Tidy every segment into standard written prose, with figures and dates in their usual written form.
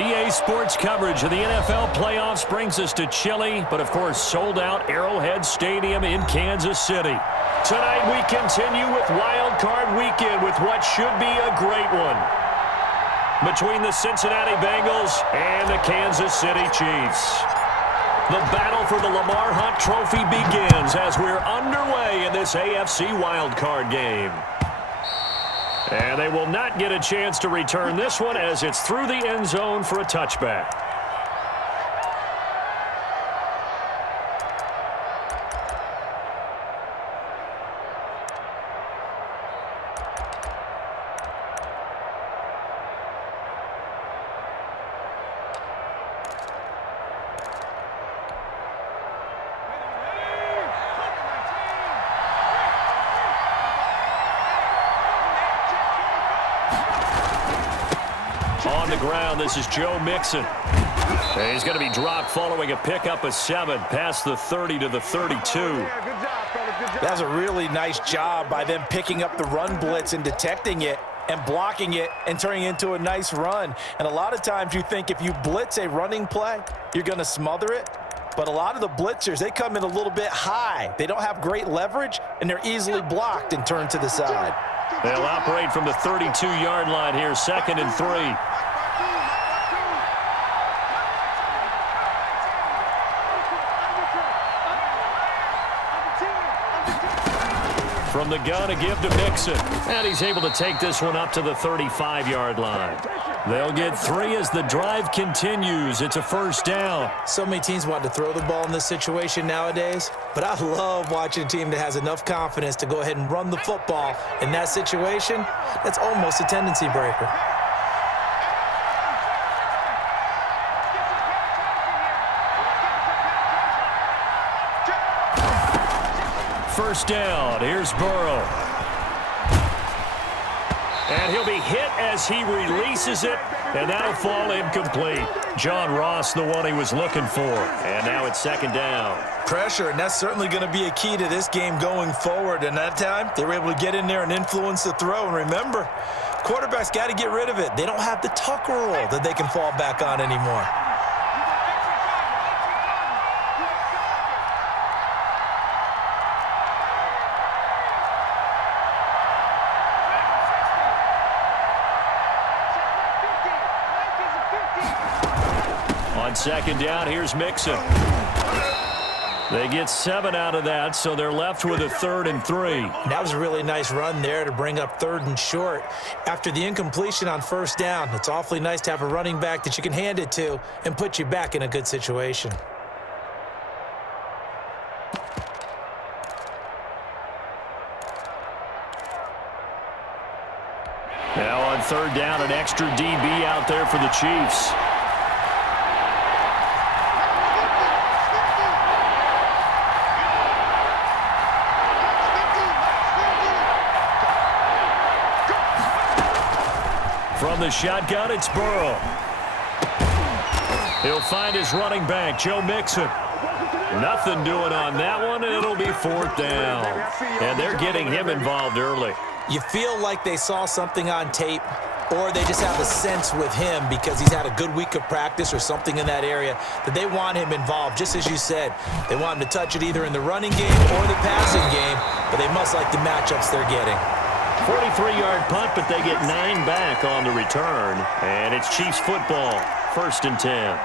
EA Sports coverage of the NFL playoffs brings us to chilly, but of course sold-out Arrowhead Stadium in Kansas City. Tonight we continue with Wildcard Weekend with what should be a great one between the Cincinnati Bengals and the Kansas City Chiefs. The battle for the Lamar Hunt Trophy begins as we're underway in this AFC Wildcard game. And they will not get a chance to return this one as it's through the end zone for a touchback. On the ground, this is Joe Mixon. He's going to be dropped following a pickup of 7 past the 30 to the 32. That's a really nice job by them picking up the run blitz and detecting it and blocking it and turning it into a nice run. And a lot of times you think if you blitz a running play, you're going to smother it. But a lot of the blitzers, they come in a little bit high. They don't have great leverage, and they're easily blocked and turned to the side. They'll operate from the 32-yard line here, 2nd and 3. From the gun, a give to Mixon. And he's able to take this one up to the 35-yard line. They'll get 3 as the drive continues. It's a first down. So many teams want to throw the ball in this situation nowadays, but I love watching a team that has enough confidence to go ahead and run the football in that situation. That's almost a tendency breaker. First down, here's Burrow. And he'll be hit as he releases it, and that'll fall incomplete. John Ross, the one he was looking for. And now it's 2nd down. Pressure, and that's certainly going to be a key to this game going forward. And that time, they were able to get in there and influence the throw. And remember, quarterbacks got to get rid of it. They don't have the tuck rule that they can fall back on anymore. On 2nd down, here's Mixon. They get 7 out of that, so they're left with a 3rd and 3. That was a really nice run there to bring up 3rd and short. After the incompletion on 1st down, it's awfully nice to have a running back that you can hand it to and put you back in a good situation. Now on 3rd down, an extra DB out there for the Chiefs. From the shotgun, it's Burrow. He'll find his running back, Joe Mixon. Nothing doing on that one, and it'll be 4th down. And they're getting him involved early. You feel like they saw something on tape, or they just have a sense with him because he's had a good week of practice or something in that area that they want him involved. Just as you said, they want him to touch it either in the running game or the passing game, but they must like the matchups they're getting. 43-yard punt, but they get 9 back on the return. And it's Chiefs football, 1st and 10.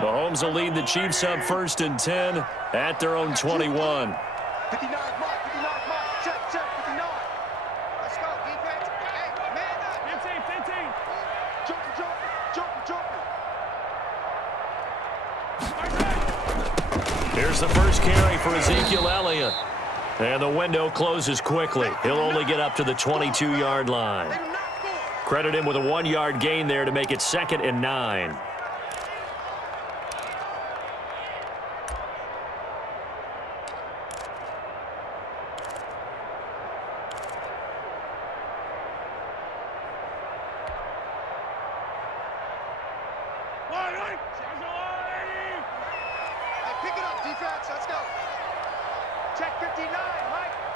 Mahomes will lead the Chiefs up 1st and 10 at their own 21. 59, mark, 59, mark, check, 59. Let's go, defense. Hey, man up. 15. Jump. Here's the first carry for Ezekiel Elliott. And the window closes quickly. He'll only get up to the 22-yard line. Credit him with a 1-yard gain there to make it 2nd and 9. defense. Let's go. Check 59.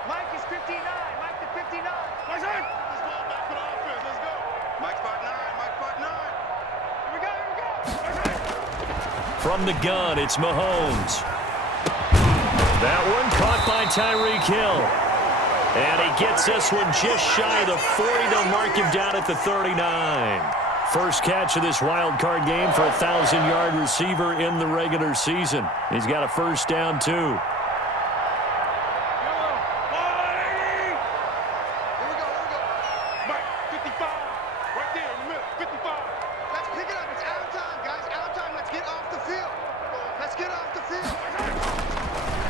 Mike is 59. Mike to 59. Mike's in. This ball back for the offense. Let's go. Mike spot 9. Mike spot 9. Here we go. Here we go. From the gun, it's Mahomes. That one caught by Tyreek Hill. And he gets this one just shy of the 40. They'll mark him down at the 39. First catch of this wild card game for a 1,000-yard receiver in the regular season. He's got a first down, too.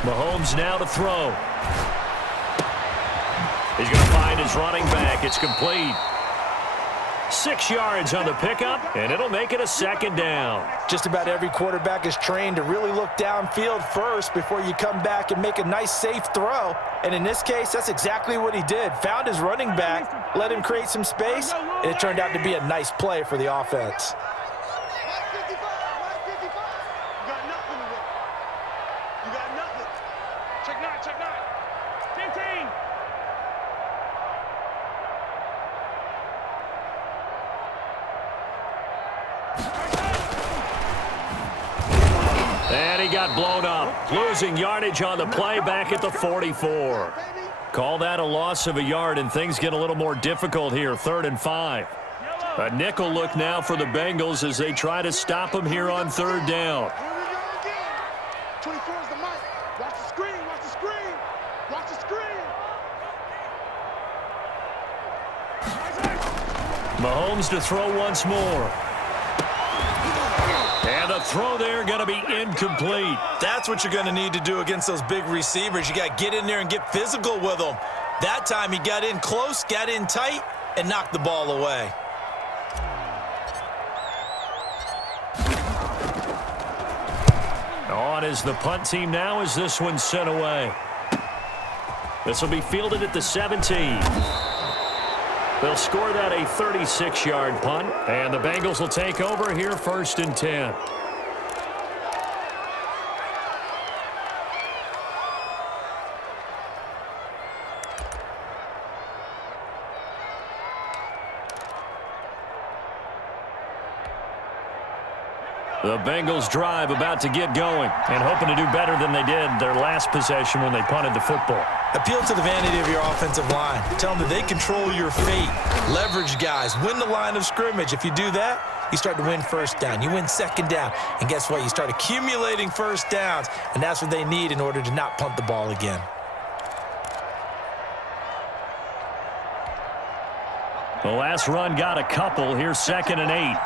Mahomes now to throw. He's going to find his running back. It's complete. 6 yards on the pickup, and it'll make it a second down. Just about every quarterback is trained to really look downfield first before you come back and make a nice, safe throw. And in this case, that's exactly what he did. Found his running back, let him create some space, and it turned out to be a nice play for the offense. And he got blown up, losing yardage on the play back at the 44. Call that a loss of a yard, and things get a little more difficult here, 3rd and 5. A nickel look now for the Bengals as they try to stop him here on 3rd down. 24 is the mic. Watch the screen. Watch the screen. Watch the screen. Mahomes to throw once more. And the throw there going to be incomplete. That's what you're going to need to do against those big receivers. You got to get in there and get physical with them. That time he got in close, got in tight, and knocked the ball away. On is the punt team now as this one's sent away. This will be fielded at the 17. They'll score that a 36-yard punt, and the Bengals will take over here 1st and 10. The Bengals drive about to get going and hoping to do better than they did their last possession when they punted the football. Appeal to the vanity of your offensive line. Tell them that they control your fate. Leverage guys. Win the line of scrimmage. If you do that, you start to win 1st down. You win 2nd down. And guess what? You start accumulating 1st downs, and that's what they need in order to not punt the ball again. The last run got a couple. Here's 2nd and 8.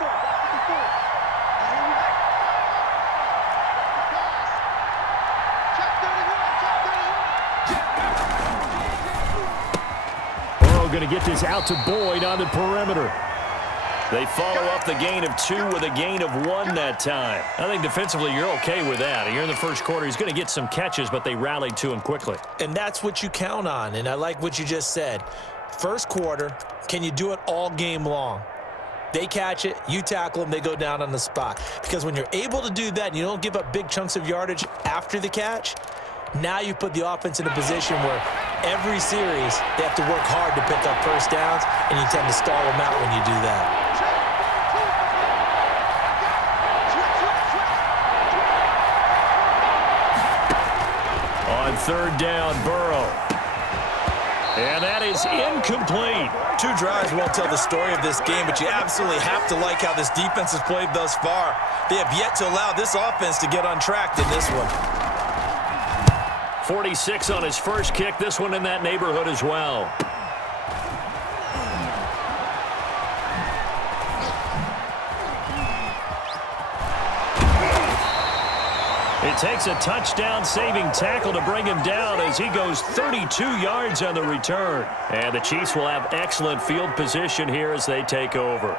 Going to get this out to Boyd on the perimeter. They follow up the gain of 2 with a gain of 1 that time. I think defensively you're okay with that. Here in the first quarter, he's going to get some catches, but they rallied to him quickly. And that's what you count on, and I like what you just said. First quarter, can you do it all game long? They catch it, you tackle them, they go down on the spot. Because when you're able to do that and you don't give up big chunks of yardage after the catch, now you put the offense in a position where every series they have to work hard to pick up 1st downs, and you tend to stall them out when you do that. On 3rd down, Burrow. And that is incomplete. 2 drives won't tell the story of this game, but you absolutely have to like how this defense has played thus far. They have yet to allow this offense to get untracked in this one. 46 on his first kick. This one in that neighborhood as well. It takes a touchdown-saving tackle to bring him down as he goes 32 yards on the return. And the Chiefs will have excellent field position here as they take over.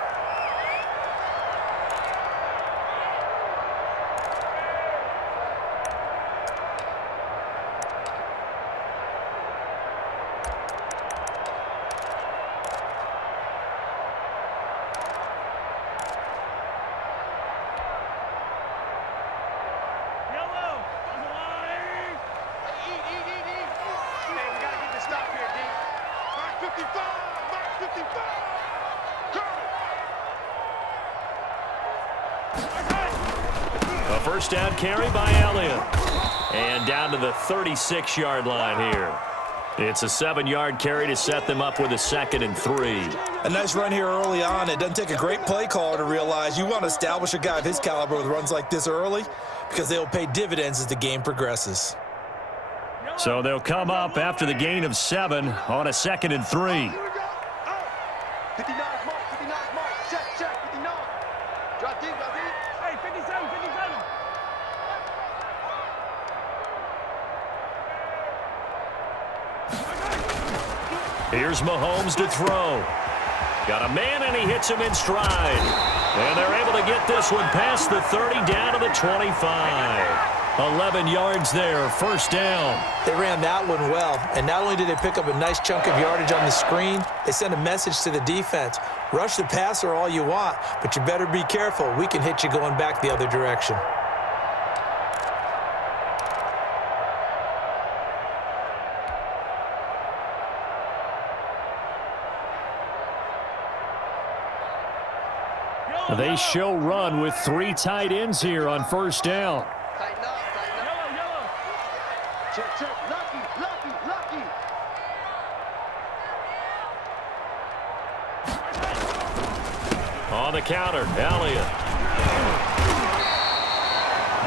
A first down carry by Elliott. And down to the 36-yard line here. It's a 7-yard carry to set them up with a 2nd and 3. A nice run here early on. It doesn't take a great play caller to realize you want to establish a guy of his caliber with runs like this early because they'll pay dividends as the game progresses. So they'll come up after the gain of 7 on a 2nd and 3. Here we go. 59 mark, 59 mark. Check, 59. Drop deep, drop deep. Hey, 57, 57. Here's Mahomes to throw. Got a man, and he hits him in stride. And they're able to get this one past the 30 down to the 25. 11 yards there, first down. They ran that one well, and not only did they pick up a nice chunk of yardage on the screen, they sent a message to the defense. Rush the passer all you want, but you better be careful. We can hit you going back the other direction. They show run with 3 tight ends here on first down. Tighten up, tighten up. Yellow. Check. Lucky. On the counter, Elliott.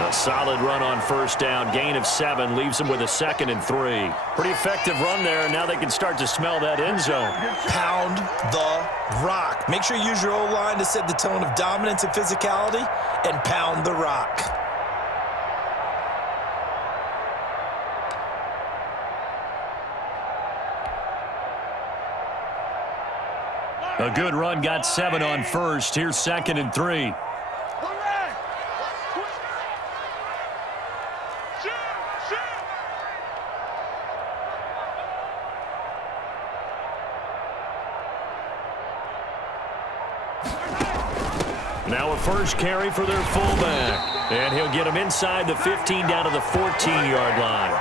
A solid run on first down. Gain of 7 leaves them with a 2nd and 3. Pretty effective run there. Now they can start to smell that end zone. Pound the rock. Make sure you use your O-line to set the tone of dominance and physicality, and pound the rock. A good run, got 7 on first. Here's 2nd and 3. Now a first carry for their fullback. And he'll get him inside the 15 down to the 14-yard line.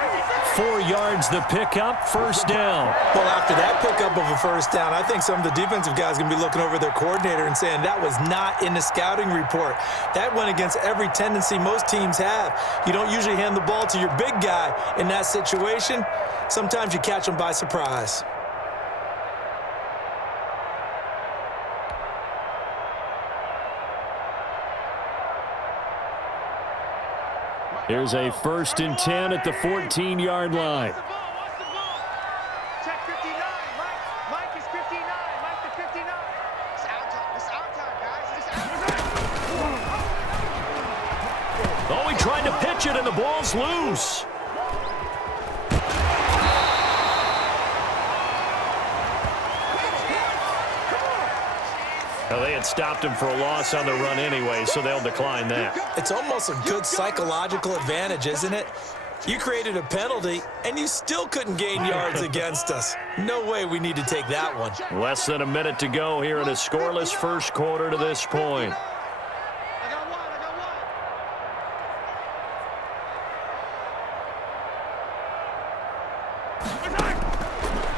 4 yards the pickup, first down. Well, after that pickup of a first down, I think some of the defensive guys are going to be looking over their coordinator and saying that was not in the scouting report. That went against every tendency most teams have. You don't usually hand the ball to your big guy in that situation. Sometimes you catch them by surprise. Here's a 1st and 10 at the 14-yard line. Check 59. Mike is 59. Mike the 59. It's out time. It's out time, guys. It's out time. Oh, he tried to pitch it, and the ball's loose. Well, they had stopped him for a loss on the run anyway, so they'll decline that. It's almost a good psychological advantage, isn't it? You created a penalty, and you still couldn't gain yards against us. No way we need to take that one. Less than a minute to go here in a scoreless first quarter to this point. I got one.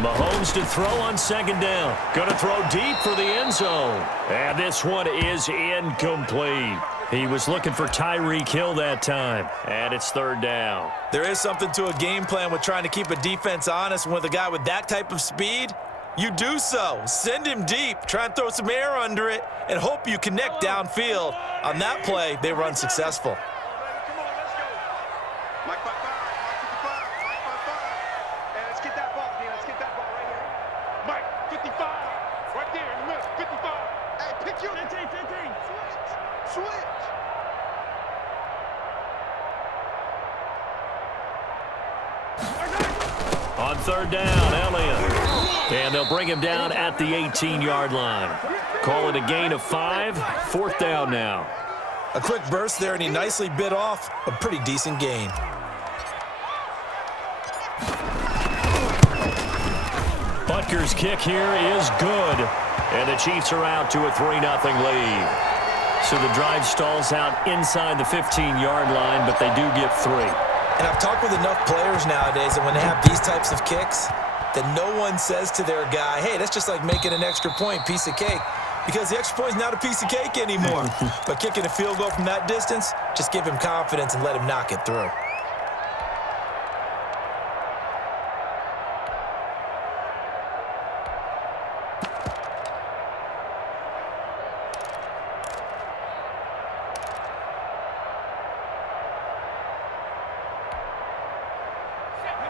Mahomes to throw on 2nd down. Going to throw deep for the end zone. And this one is incomplete. He was looking for Tyreek Hill that time. And it's 3rd down. There is something to a game plan with trying to keep a defense honest. With a guy with that type of speed, you do so. Send him deep. Try and throw some air under it and hope you connect downfield. On that play, they were unsuccessful. Come on, let's go. Mike 55. Mike 55. Hey, let's get that ball, D. Let's get that ball right here. Mike 55. Right there in the middle. 55. Hey, pick you. 15. Switch. On 3rd down, Elliott. And they'll bring him down at the 18-yard line. Call it a gain of 5. 4th down now. A quick burst there, and he nicely bit off a pretty decent gain. Butker's kick here is good. And the Chiefs are out to a 3-0 lead. So the drive stalls out inside the 15-yard line, but they do get 3. And I've talked with enough players nowadays that when they have these types of kicks, that no one says to their guy, hey, that's just like making an extra point, piece of cake. Because the extra point is not a piece of cake anymore. But kicking a field goal from that distance, just give him confidence and let him knock it through.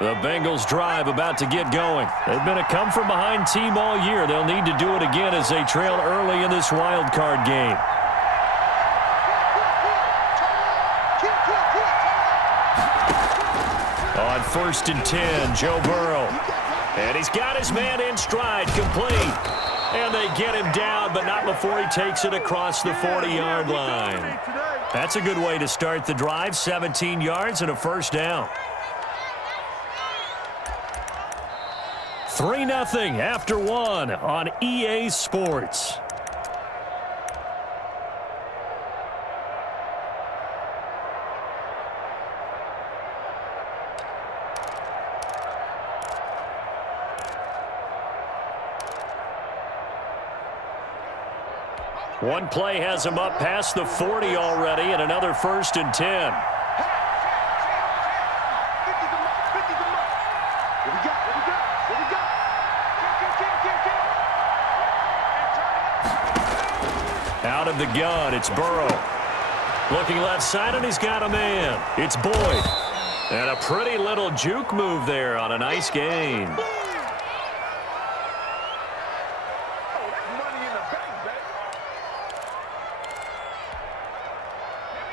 The Bengals drive about to get going. They've been a come-from-behind team all year. They'll need to do it again as they trail early in this wild card game. On 1st and 10, Joe Burrow. And he's got his man in stride, complete. And they get him down, but not before he takes it across the 40-yard line. That's a good way to start the drive, 17 yards and a first down. 3-0 after 1 on EA Sports. One play has him up past the 40 already, and another 1st and 10. Out of the gun, it's Burrow. Looking left side, and he's got a man. It's Boyd. And a pretty little juke move there on a nice gain.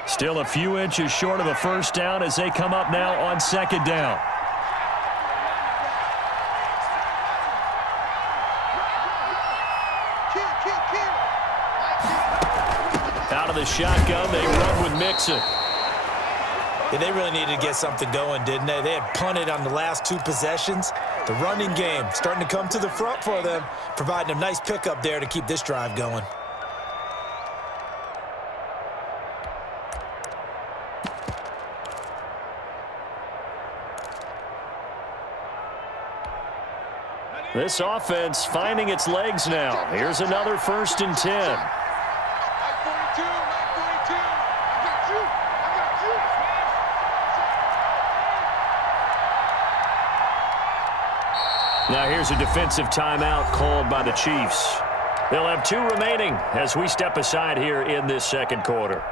Still a few inches short of a first down as they come up now on 2nd down. Out of the shotgun, they run with Mixon. Yeah, they really needed to get something going, didn't they? They had punted on the last 2 possessions. The running game starting to come to the front for them, providing a nice pickup there to keep this drive going. This offense finding its legs now. Here's another 1st and 10. Now here's a defensive timeout called by the Chiefs. They'll have 2 remaining as we step aside here in this 2nd quarter.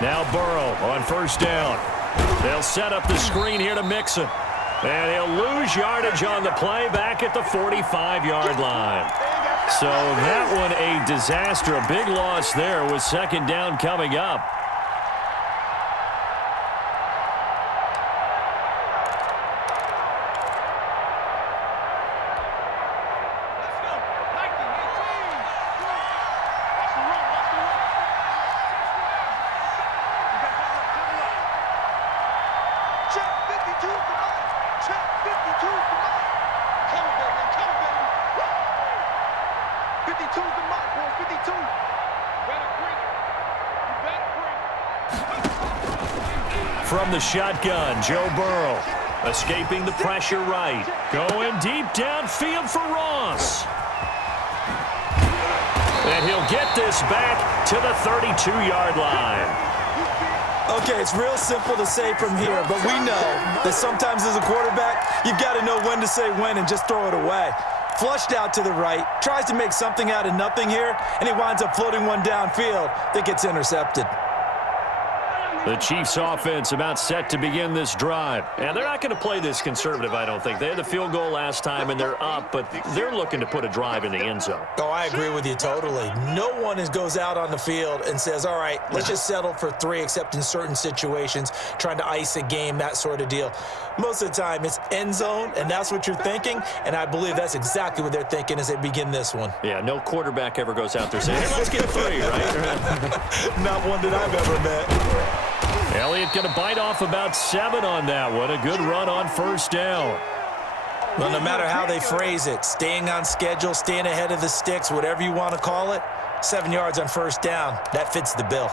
Now Burrow on 1st down. They'll set up the screen here to Mixon. And he'll lose yardage on the play back at the 45-yard line. So that one a disaster. A big loss there with 2nd down coming up. From the shotgun, Joe Burrow escaping the pressure right. Going deep downfield for Ross. And he'll get this back to the 32-yard line. Okay, it's real simple to say from here, but we know that sometimes as a quarterback, you've got to know when to say when and just throw it away. Flushed out to the right, tries to make something out of nothing here, and he winds up floating one downfield that gets intercepted. The Chiefs offense about set to begin this drive. And they're not going to play this conservative, I don't think. They had the field goal last time, and they're up, but they're looking to put a drive in the end zone. Oh, I agree with you totally. No one goes out on the field and says, all right, let's just settle for 3, except in certain situations, trying to ice a game, that sort of deal. Most of the time, it's end zone, and that's what you're thinking, and I believe that's exactly what they're thinking as they begin this one. Yeah, no quarterback ever goes out there saying, hey, let's get 3, right? Not one that I've ever met. Elliott going to bite off about 7 on that one. A good run on first down. Well, no matter how they phrase it, staying on schedule, staying ahead of the sticks, whatever you want to call it, 7 yards on first down, that fits the bill.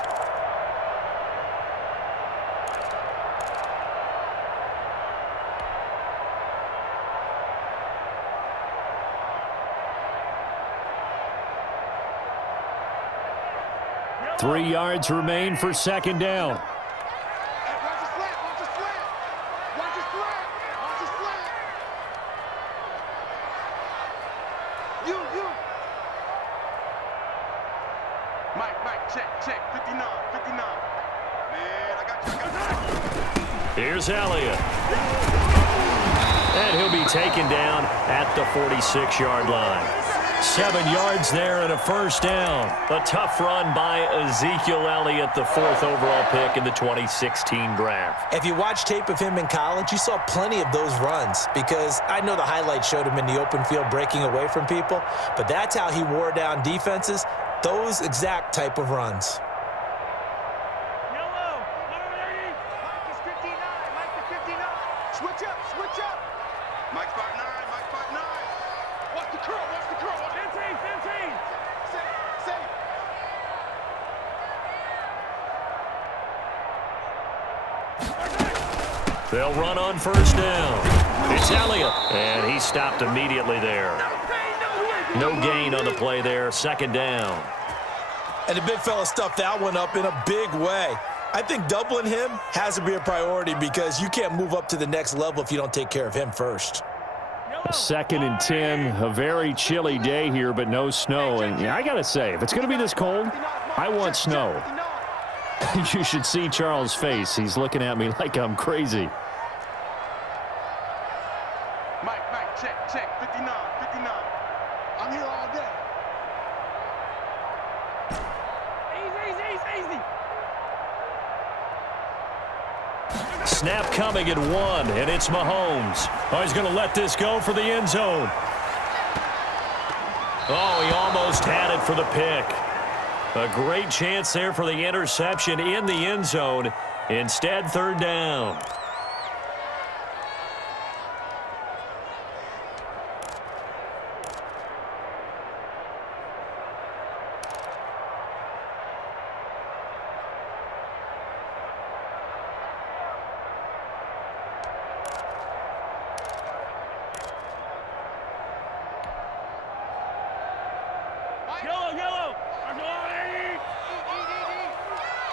Three yards remain for second down. Check, 59. Man, I got you. Here's Elliott. And he'll be taken down at the 46-yard line. 7 yards there and a first down. A tough run by Ezekiel Elliott, the 4th overall pick in the 2016 draft. If you watch tape of him in college, you saw plenty of those runs because I know the highlights showed him in the open field breaking away from people, but that's how he wore down defenses, those exact type of runs. Yellow, number 30. Mike is 59. Mike to 59. Switch up. Mike spot 9. Watch the curl. 15. Say. They'll run on first down. It's Elliott, and he stopped immediately there. No gain on the play there, second down. And the big fella stuffed that one up in a big way. I think doubling him has to be a priority because you can't move up to the next level if you don't take care of him first. 2nd and 10, a very chilly day here, but no snow. And I got to say, if it's going to be this cold, I want snow. You should see Charles' face. He's looking at me like I'm crazy. Mike, check, 59. I'm here all day. Easy. Snap coming at 1, and it's Mahomes. Oh, he's going to let this go for the end zone. Oh, he almost had it for the pick. A great chance there for the interception in the end zone. Instead, 3rd down. Yellow.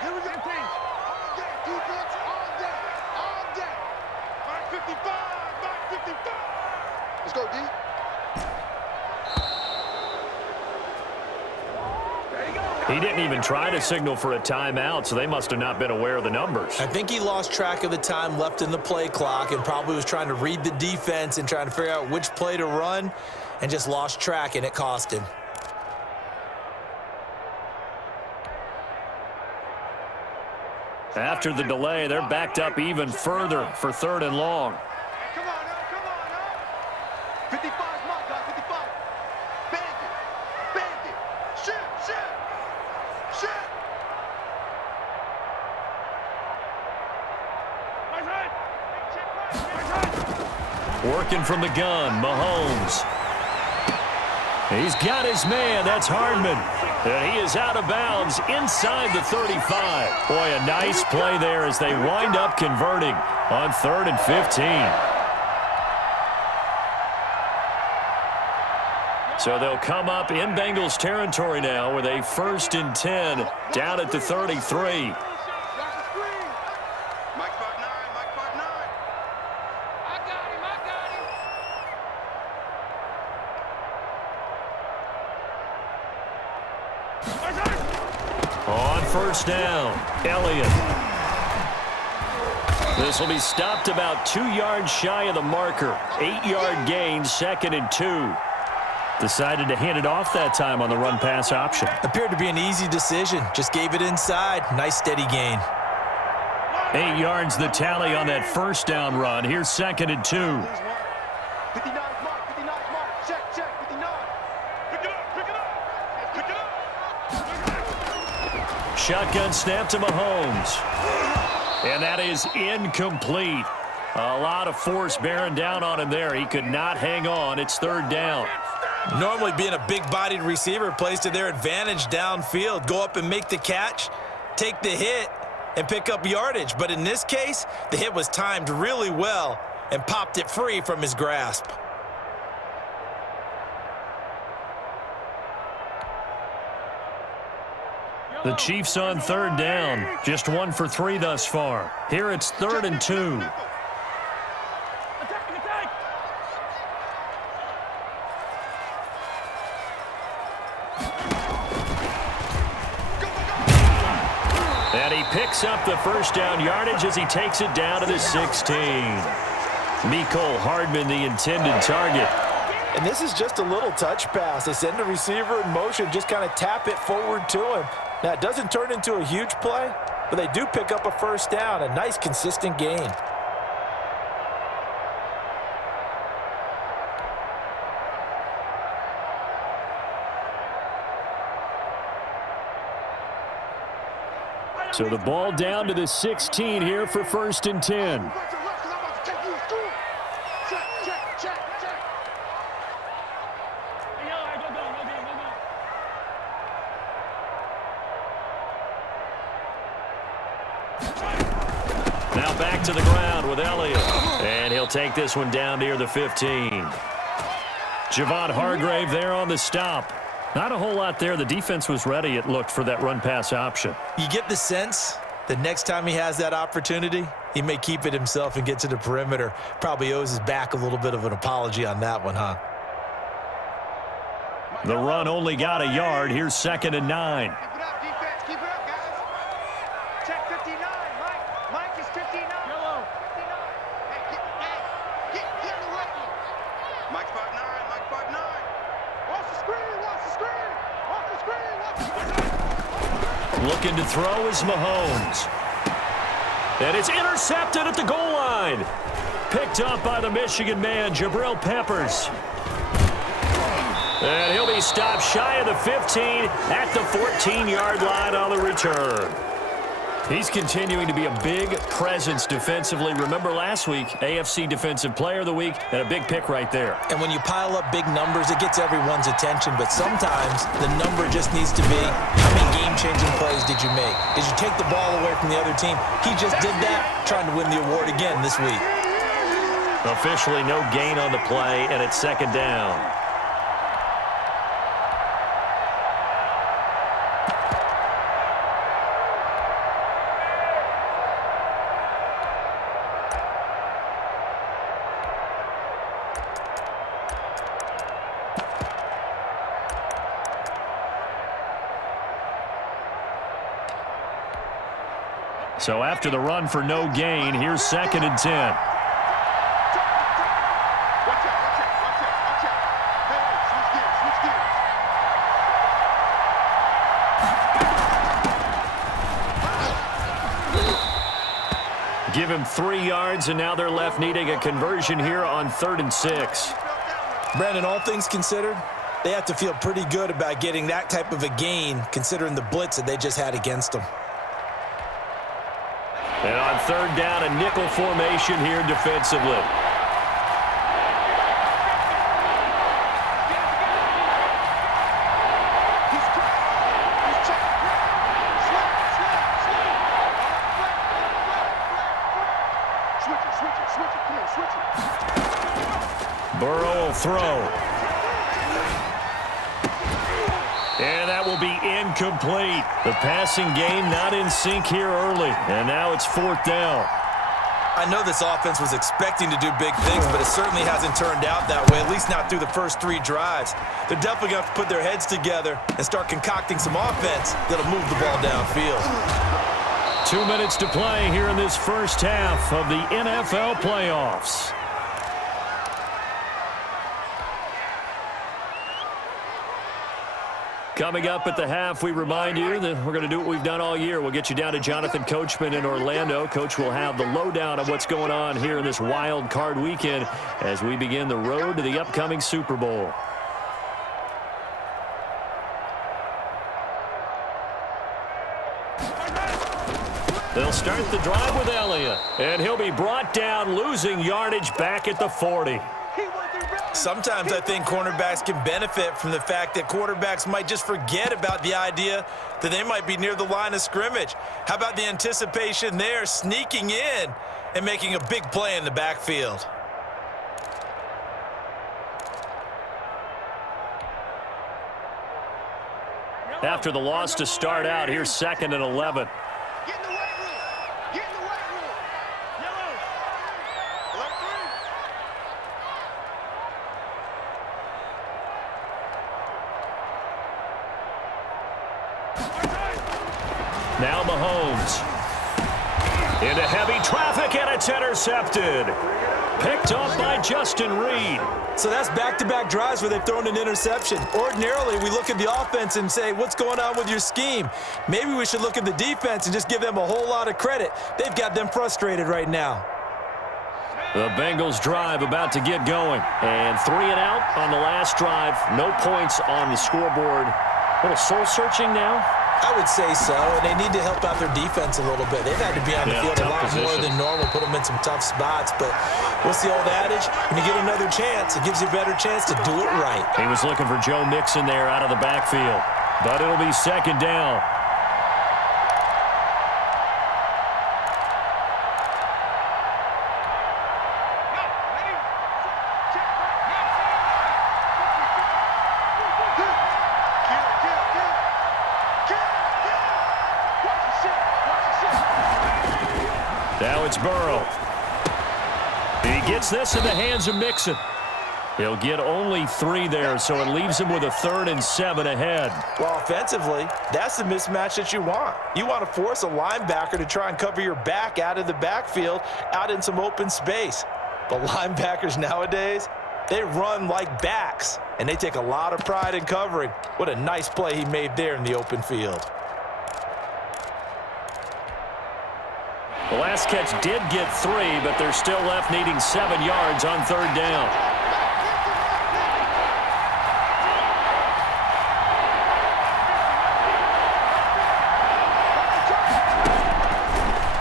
Here we go. All day. Defense, all day. Mike 55. Let's go, D. There you go. He didn't even try to signal for a timeout, so they must have not been aware of the numbers. I think he lost track of the time left in the play clock and probably was trying to read the defense and trying to figure out which play to run and just lost track, and it cost him. After the delay, they're backed up even further for 3rd and long. Come on now. 55 mark, guys, 55. Bandit. Shit. Working from the gun, Mahomes. He's got his man. That's Hardman. And he is out of bounds inside the 35. Boy, a nice play there as they wind up converting on 3rd and 15. So they'll come up in Bengals territory now with a 1st and 10 down at the 33. On first down, Elliott. This will be stopped about 2 yards shy of the marker. 8-yard gain, 2nd and 2. Decided to hand it off that time on the run-pass option. Appeared to be an easy decision. Just gave it inside. Nice steady gain. 8 yards the tally on that first down run. Here's 2nd and 2. 59 mark, 59 mark. Check, 59. Pick it up. Shotgun snap to Mahomes. And that is incomplete. A lot of force bearing down on him there. He could not hang on. It's 3rd down. Normally being a big-bodied receiver plays to their advantage downfield. Go up and make the catch, take the hit, and pick up yardage. But in this case, the hit was timed really well and popped it free from his grasp. The Chiefs on 3rd down. Just 1 for 3 thus far. Here it's 3rd and 2. And he picks up the first down yardage as he takes it down to the 16. Mecole Hardman, the intended target. And this is just a little touch pass. They send the receiver in motion, just kind of tap it forward to him. Now, it doesn't turn into a huge play, but they do pick up a first down, a nice consistent gain. So the ball down to the 16 here for 1st and 10. Now back to the ground with Elliott. And he'll take this one down near the 15. Javon Hargrave there on the stop. Not a whole lot there. The defense was ready, it looked, for that run-pass option. You get the sense that next time he has that opportunity, he may keep it himself and get to the perimeter. Probably owes his back a little bit of an apology on that one, huh? The run only got a yard. Here's 2nd and 9. Keep it up, defense. Keep it up, guys. Check 59. Mike is 59. Yellow. 59. Hey, get the right one. Mike 5'9". Mike 5'9". Watch the screen. Watch the screen. Watch the screen. Watch the screen. Looking to throw is Mahomes. And it's intercepted at the goal line. Picked up by the Michigan man, Jabril Peppers. And he'll be stopped shy of the 15 at the 14-yard line on the return. He's continuing to be a big presence defensively. Remember last week, AFC Defensive Player of the Week, and a big pick right there. And when you pile up big numbers, it gets everyone's attention. But sometimes the number just needs to be, how many game-changing plays did you make? Did you take the ball away from the other team? He just did that, trying to win the award again this week. Officially no gain on the play, and it's 2nd down. So after the run for no gain, here's 2nd and 10. Watch out. Hey, switch gears. Give him 3 yards, and now they're left needing a conversion here on 3rd and 6. Brandon, all things considered, they have to feel pretty good about getting that type of a gain, considering the blitz that they just had against them. And on 3rd down, a nickel formation here defensively. Burrow will throw. And that will be incomplete. The passing game not in sync here early. And now it's 4th down. I know this offense was expecting to do big things, but it certainly hasn't turned out that way, at least not through the first 3 drives. They're definitely going to have to put their heads together and start concocting some offense that'll move the ball downfield. 2 minutes to play here in this first half of the NFL playoffs. Coming up at the half, we remind you that we're going to do what we've done all year. We'll get you down to Jonathan Coachman in Orlando. Coach will have the lowdown of what's going on here in this wild card weekend as we begin the road to the upcoming Super Bowl. They'll start the drive with Elliott, and he'll be brought down, losing yardage back at the 40. Sometimes I think cornerbacks can benefit from the fact that quarterbacks might just forget about the idea that they might be near the line of scrimmage. How about the anticipation there, sneaking in and making a big play in the backfield? After the loss to start out, here's 2nd and 11. Get in the weight room. Get in the weight room. Yellow. Left 3. Now Mahomes. Into heavy traffic, and it's intercepted. Picked off by Justin Reed. So that's back-to-back drives where they've thrown an interception. Ordinarily, we look at the offense and say, what's going on with your scheme? Maybe we should look at the defense and just give them a whole lot of credit. They've got them frustrated right now. The Bengals drive about to get going. And 3 and out on the last drive. No points on the scoreboard. A little soul-searching now. I would say so, and they need to help out their defense a little bit. They've had to be on the field a lot more than normal, put them in some tough spots. But what's the old adage? When you get another chance, it gives you a better chance to do it right. He was looking for Joe Mixon there out of the backfield. But it'll be 2nd down. Now it's Burrow. He gets this in the hands of Mixon. He'll get only 3 there, so it leaves him with a 3rd and 7 ahead. Well, offensively, that's the mismatch that you want. You want to force a linebacker to try and cover your back out of the backfield, out in some open space. But linebackers nowadays, they run like backs, and they take a lot of pride in covering. What a nice play he made there in the open field. The last catch did get 3, but they're still left needing 7 yards on 3rd down.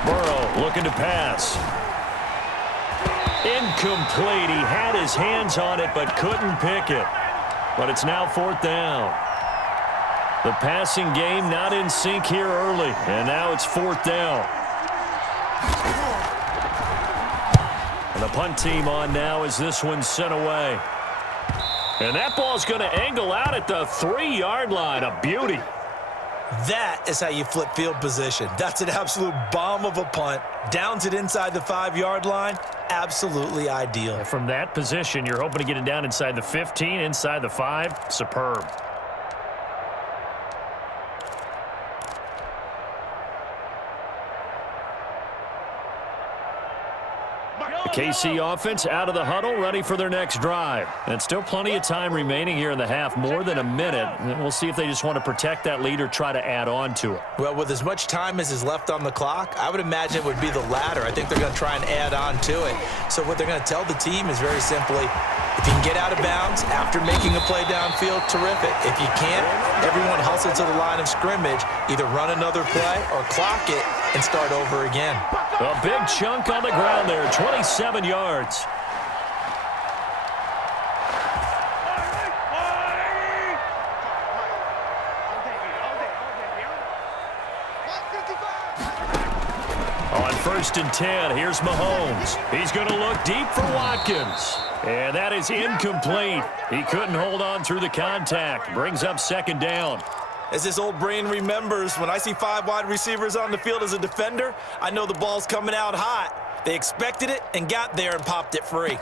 Burrow looking to pass. Incomplete. He had his hands on it but couldn't pick it. But it's now 4th down. The passing game not in sync here early, and now it's 4th down. And the punt team on now as this one's sent away. And that ball's going to angle out at the 3-yard line. A beauty. That is how you flip field position. That's an absolute bomb of a punt. Downs it inside the 5-yard line. Absolutely ideal. From that position, you're hoping to get it down inside the 15, inside the 5. Superb. The KC offense out of the huddle, ready for their next drive. And still plenty of time remaining here in the half, more than a minute. And we'll see if they just want to protect that lead or try to add on to it. Well, with as much time as is left on the clock, I would imagine it would be the latter. I think they're going to try and add on to it. So what they're going to tell the team is very simply, if you can get out of bounds after making a play downfield, terrific. If you can't, everyone hustle to the line of scrimmage, either run another play or clock it and start over again. A big chunk on the ground there, 27 yards. On 1st and 10, here's Mahomes. He's going to look deep for Watkins. And that is incomplete. He couldn't hold on through the contact. Brings up 2nd down. As this old brain remembers, when I see 5 wide receivers on the field as a defender, I know the ball's coming out hot. They expected it and got there and popped it free.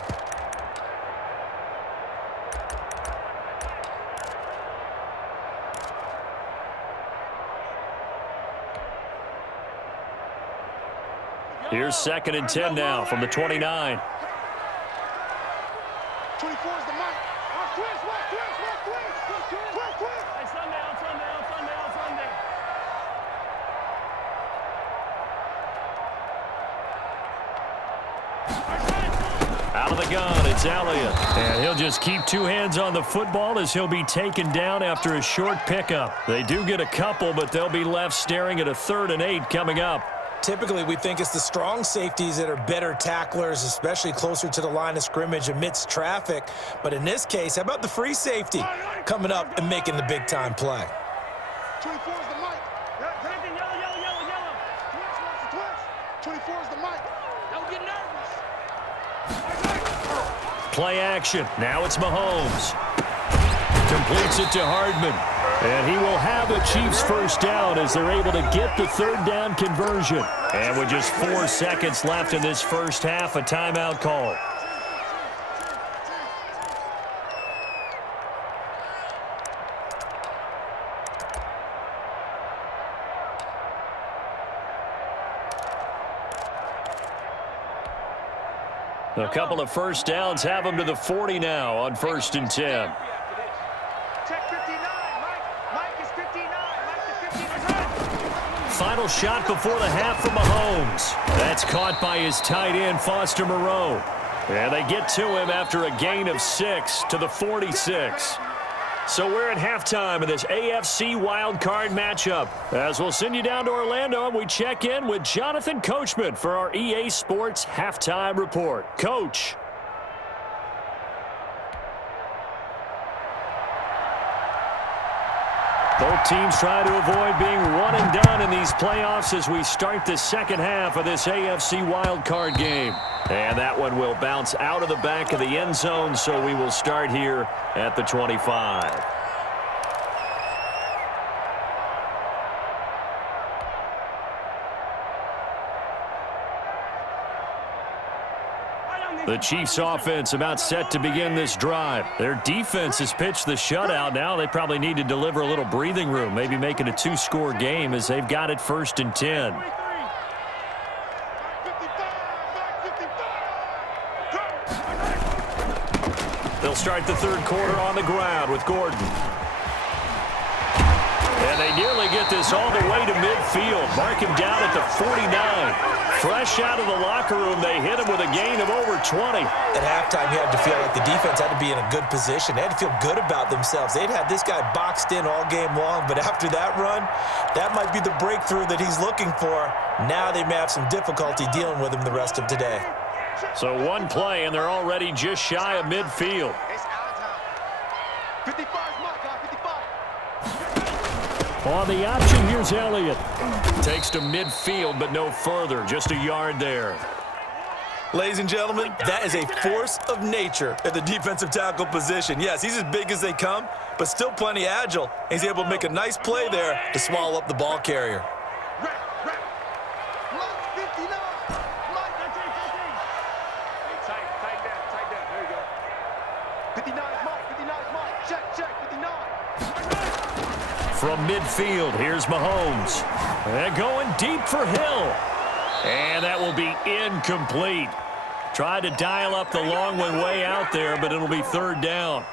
Here's 2nd and 10 now from the 29. 24 is the mic. Twist. Hey, Sunday. Out of the gun, it's Elliott. And he'll just keep 2 hands on the football as he'll be taken down after a short pickup. They do get a couple, but they'll be left staring at a 3rd and 8 coming up. Typically, we think it's the strong safeties that are better tacklers, especially closer to the line of scrimmage amidst traffic. But in this case, how about the free safety coming up and making the big-time play? 24 is the mic. Yellow. Twist. 24 is the mic. Don't get nervous. Play action. Now it's Mahomes. Completes it to Hardman. And he will have the Chiefs first down as they're able to get the 3rd down conversion. And with just 4 seconds left in this first half, a timeout call. A couple of first downs have them to the 40 now on 1st and 10. Check 59. Mike is 59. Mike is 59. Final shot before the half from Mahomes. That's caught by his tight end, Foster Moreau. And they get to him after a gain of 6 to the 46. So we're at halftime of this AFC Wildcard matchup. As we'll send you down to Orlando, and we check in with Jonathan Coachman for our EA Sports Halftime Report. Coach. Both teams try to avoid being one and done in these playoffs as we start the second half of this AFC wildcard game. And that one will bounce out of the back of the end zone, so we will start here at the 25. The Chiefs offense about set to begin this drive. Their defense has pitched the shutout. Now they probably need to deliver a little breathing room, maybe make it a 2-score game as they've got it 1st and 10. They'll start the 3rd quarter on the ground with Gordon. And they nearly get this all the way to midfield. Mark him down at the 49. Fresh out of the locker room, they hit him with a gain of over 20. At halftime, you had to feel like the defense had to be in a good position. They had to feel good about themselves. They'd had this guy boxed in all game long, but after that run, that might be the breakthrough that he's looking for. Now they may have some difficulty dealing with him the rest of today. So one play, and they're already just shy of midfield. It's our time. 55 is my guy. 55. On the option, here's Elliott. Takes to midfield, but no further. Just a yard there. Ladies and gentlemen, that is a force of nature at the defensive tackle position. Yes, he's as big as they come, but still plenty agile. He's able to make a nice play there to swallow up the ball carrier. From midfield, here's Mahomes. And going deep for Hill. And that will be incomplete. Tried to dial up the long one way out there, but it'll be 3rd down.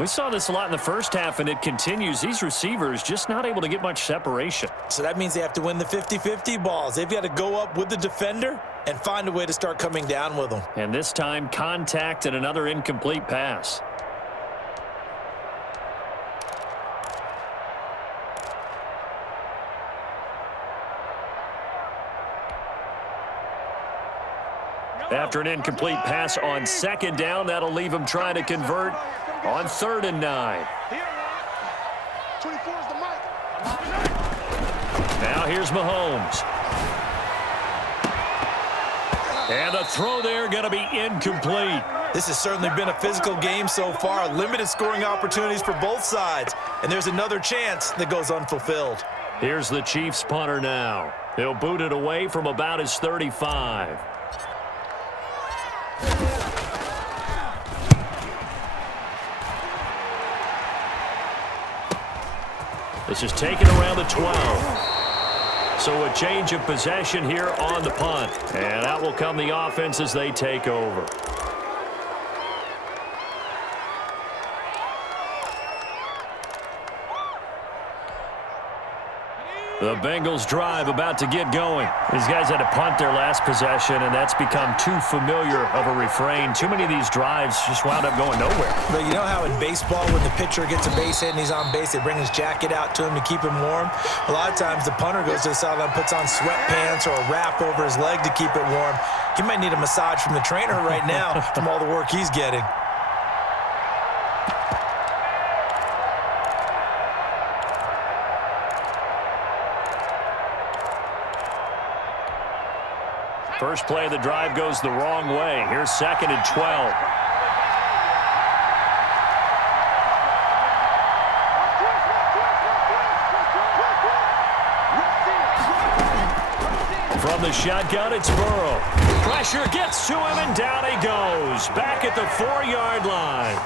We saw this a lot in the first half, and it continues. These receivers just not able to get much separation. So that means they have to win the 50-50 balls. They've got to go up with the defender and find a way to start coming down with them. And this time, contact and another incomplete pass. After an incomplete pass on 2nd down, that'll leave him trying to convert on 3rd and 9. 24 is the mic. Now here's Mahomes. And the throw there going to be incomplete. This has certainly been a physical game so far. Limited scoring opportunities for both sides. And there's another chance that goes unfulfilled. Here's the Chiefs punter now. He'll boot it away from about his 35. This is taken around the 12. So a change of possession here on the punt. And out will come the offense as they take over. The Bengals drive about to get going. These guys had to punt their last possession, and that's become too familiar of a refrain. Too many of these drives just wound up going nowhere. But you know how in baseball, when the pitcher gets a base hit and he's on base, they bring his jacket out to him to keep him warm? A lot of times the punter goes to the sideline, puts on sweatpants or a wrap over his leg to keep it warm. He might need a massage from the trainer right now from all the work he's getting. First play of the drive goes the wrong way. Here's 2nd and 12. From the shotgun, it's Burrow. Pressure gets to him, and down he goes. Back at the 4-yard line.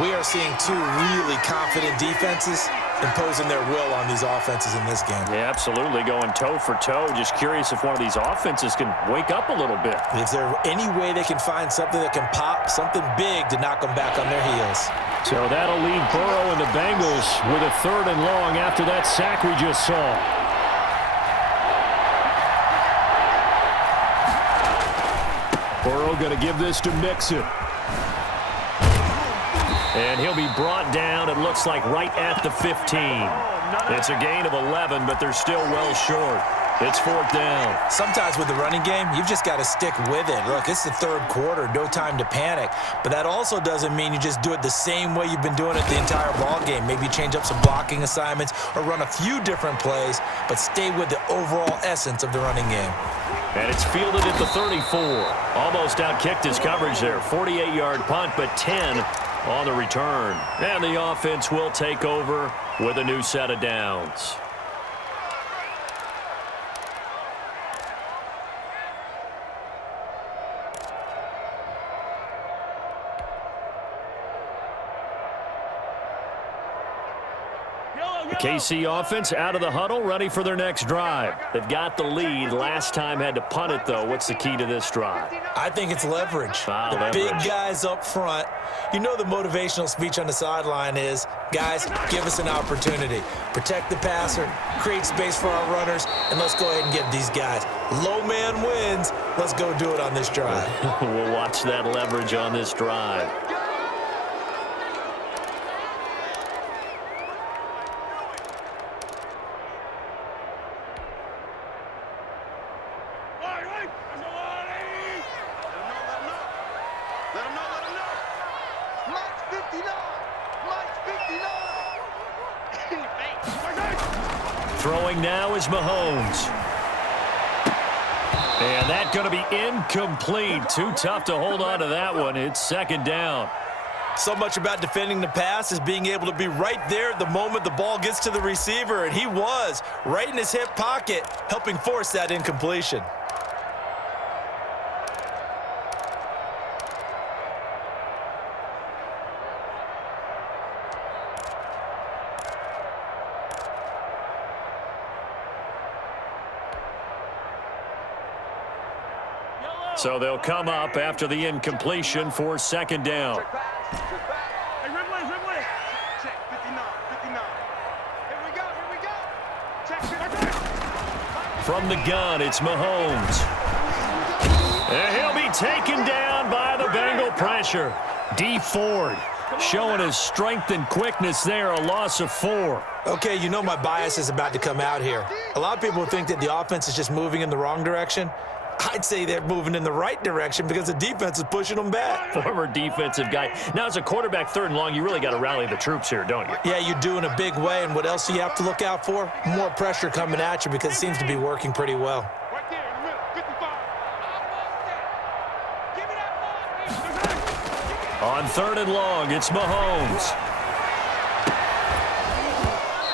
We are seeing two really confident defenses imposing their will on these offenses in this game. Yeah, absolutely, going toe for toe. Just curious if one of these offenses can wake up a little bit. Is there any way they can find something that can pop, something big to knock them back on their heels? So that'll leave Burrow and the Bengals with a 3rd and long after that sack we just saw. Burrow going to give this to Mixon. And he'll be brought down, it looks like, right at the 15. It's a gain of 11, but they're still well short. It's 4th down. Sometimes with the running game, you've just got to stick with it. Look, it's the 3rd quarter, no time to panic. But that also doesn't mean you just do it the same way you've been doing it the entire ball game. Maybe change up some blocking assignments or run a few different plays, but stay with the overall essence of the running game. And it's fielded at the 34. Almost outkicked his coverage there. 48-yard punt, but 10 on the return. And the offense will take over with a new set of downs. The KC offense out of the huddle, ready for their next drive. They've got the lead. Last time had to punt it, though. What's the key to this drive? I think it's leverage. Leverage. Big guys up front. You know the motivational speech on the sideline is, guys, give us an opportunity. Protect the passer, create space for our runners, and let's go ahead and get these guys. Low man wins. Let's go do it on this drive. We'll watch that leverage on this drive. Throwing now is Mahomes. And that's going to be incomplete. Too tough to hold on to that one. It's 2nd down. So much about defending the pass is being able to be right there the moment the ball gets to the receiver, and he was right in his hip pocket, helping force that incompletion. So they'll come up after the incompletion for 2nd down. Hey, Ripley. Check, 59. Here we go. Check, 59. From the gun, it's Mahomes. And he'll be taken down by the Bengal pressure. D. Ford showing his strength and quickness there, a loss of 4. Okay, you know my bias is about to come out here. A lot of people think that the offense is just moving in the wrong direction. I'd say they're moving in the right direction because the defense is pushing them back. Former defensive guy. Now, as a quarterback 3rd and long, you really got to rally the troops here, don't you? Yeah, you do in a big way. And what else do you have to look out for? More pressure coming at you because it seems to be working pretty well. Right there in the middle, 55. Give me that ball. On 3rd and long, it's Mahomes.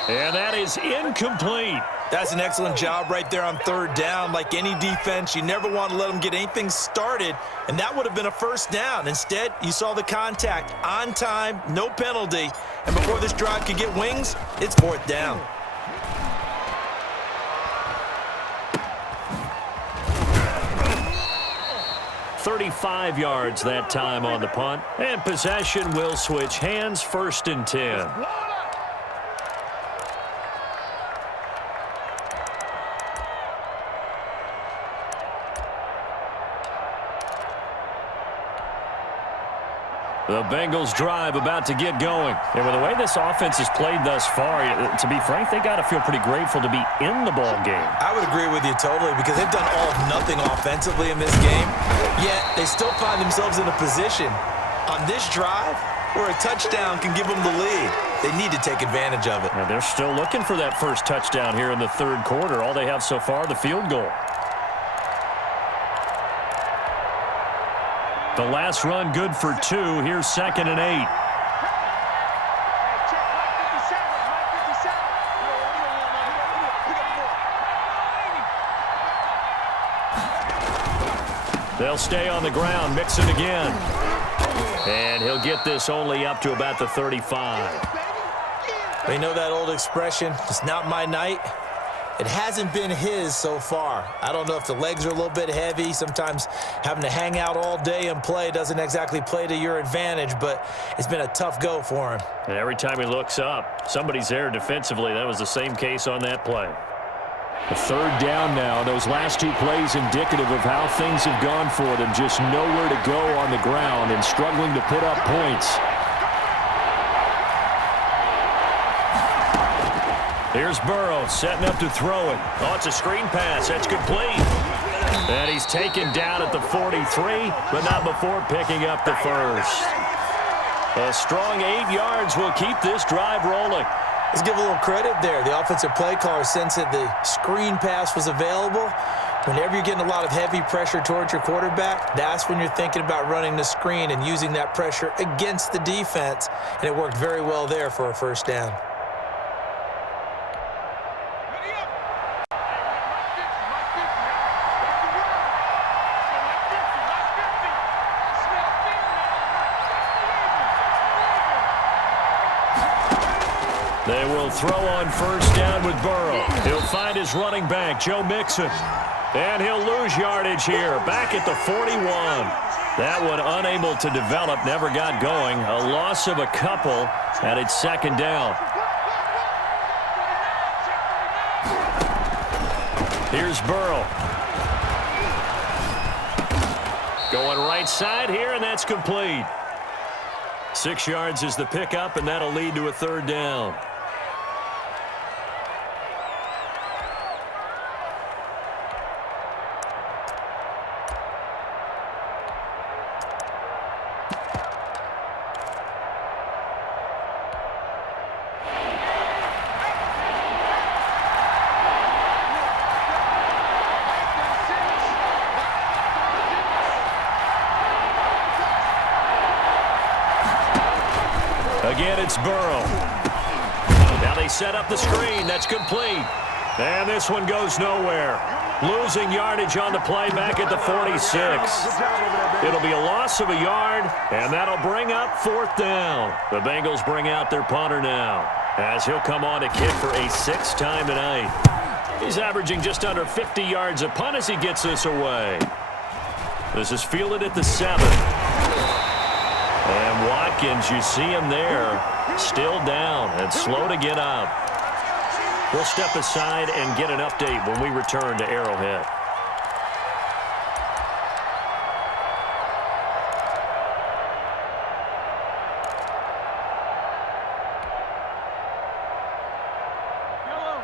And that is incomplete. That's an excellent job right there on 3rd down. Like any defense, you never want to let them get anything started, and that would have been a 1st down. Instead, you saw the contact on time, no penalty, and before this drive could get wings, it's 4th down. 35 yards that time on the punt. And possession will switch hands, 1st and 10. The Bengals drive about to get going. And with the way this offense has played thus far, to be frank, they got to feel pretty grateful to be in the ball game. I would agree with you totally because they've done all of nothing offensively in this game, yet they still find themselves in a position on this drive where a touchdown can give them the lead. They need to take advantage of it. Now they're still looking for that first touchdown here in the 3rd quarter. All they have so far, the field goal. The last run good for 2. Here's 2nd and 8. They'll stay on the ground, mix it again. And he'll get this only up to about the 35. They know that old expression, it's not my night. It hasn't been his so far. I don't know if the legs are a little bit heavy. Sometimes having to hang out all day and play doesn't exactly play to your advantage, but it's been a tough go for him. And every time he looks up, somebody's there defensively. That was the same case on that play. The 3rd down now. Those last 2 plays indicative of how things have gone for them. Just nowhere to go on the ground and struggling to put up points. Here's Burrow setting up to throw it. Oh, it's a screen pass. That's complete. And he's taken down at the 43, but not before picking up the 1st. A strong 8 yards will keep this drive rolling. Let's give a little credit there. The offensive play caller sensed that the screen pass was available. Whenever you're getting a lot of heavy pressure towards your quarterback, that's when you're thinking about running the screen and using that pressure against the defense. And it worked very well there for a 1st down. They will throw on 1st down with Burrow. He'll find his running back, Joe Mixon. And he'll lose yardage here, back at the 41. That one unable to develop, never got going. A loss of a couple, and it's 2nd down. Here's Burrow. Going right side here, and that's complete. 6 yards is the pickup, and that'll lead to a 3rd down. Again, it's Burrow. Now they set up the screen. That's complete. And this one goes nowhere. Losing yardage on the play back at the 46. It'll be a loss of a yard, and that'll bring up 4th down. The Bengals bring out their punter now, as he'll come on to kick for a 6th time tonight. He's averaging just under 50 yards a punt as he gets this away. This is fielded at the 7. And Watkins, you see him there, still down and slow to get up. We'll step aside and get an update when we return to Arrowhead.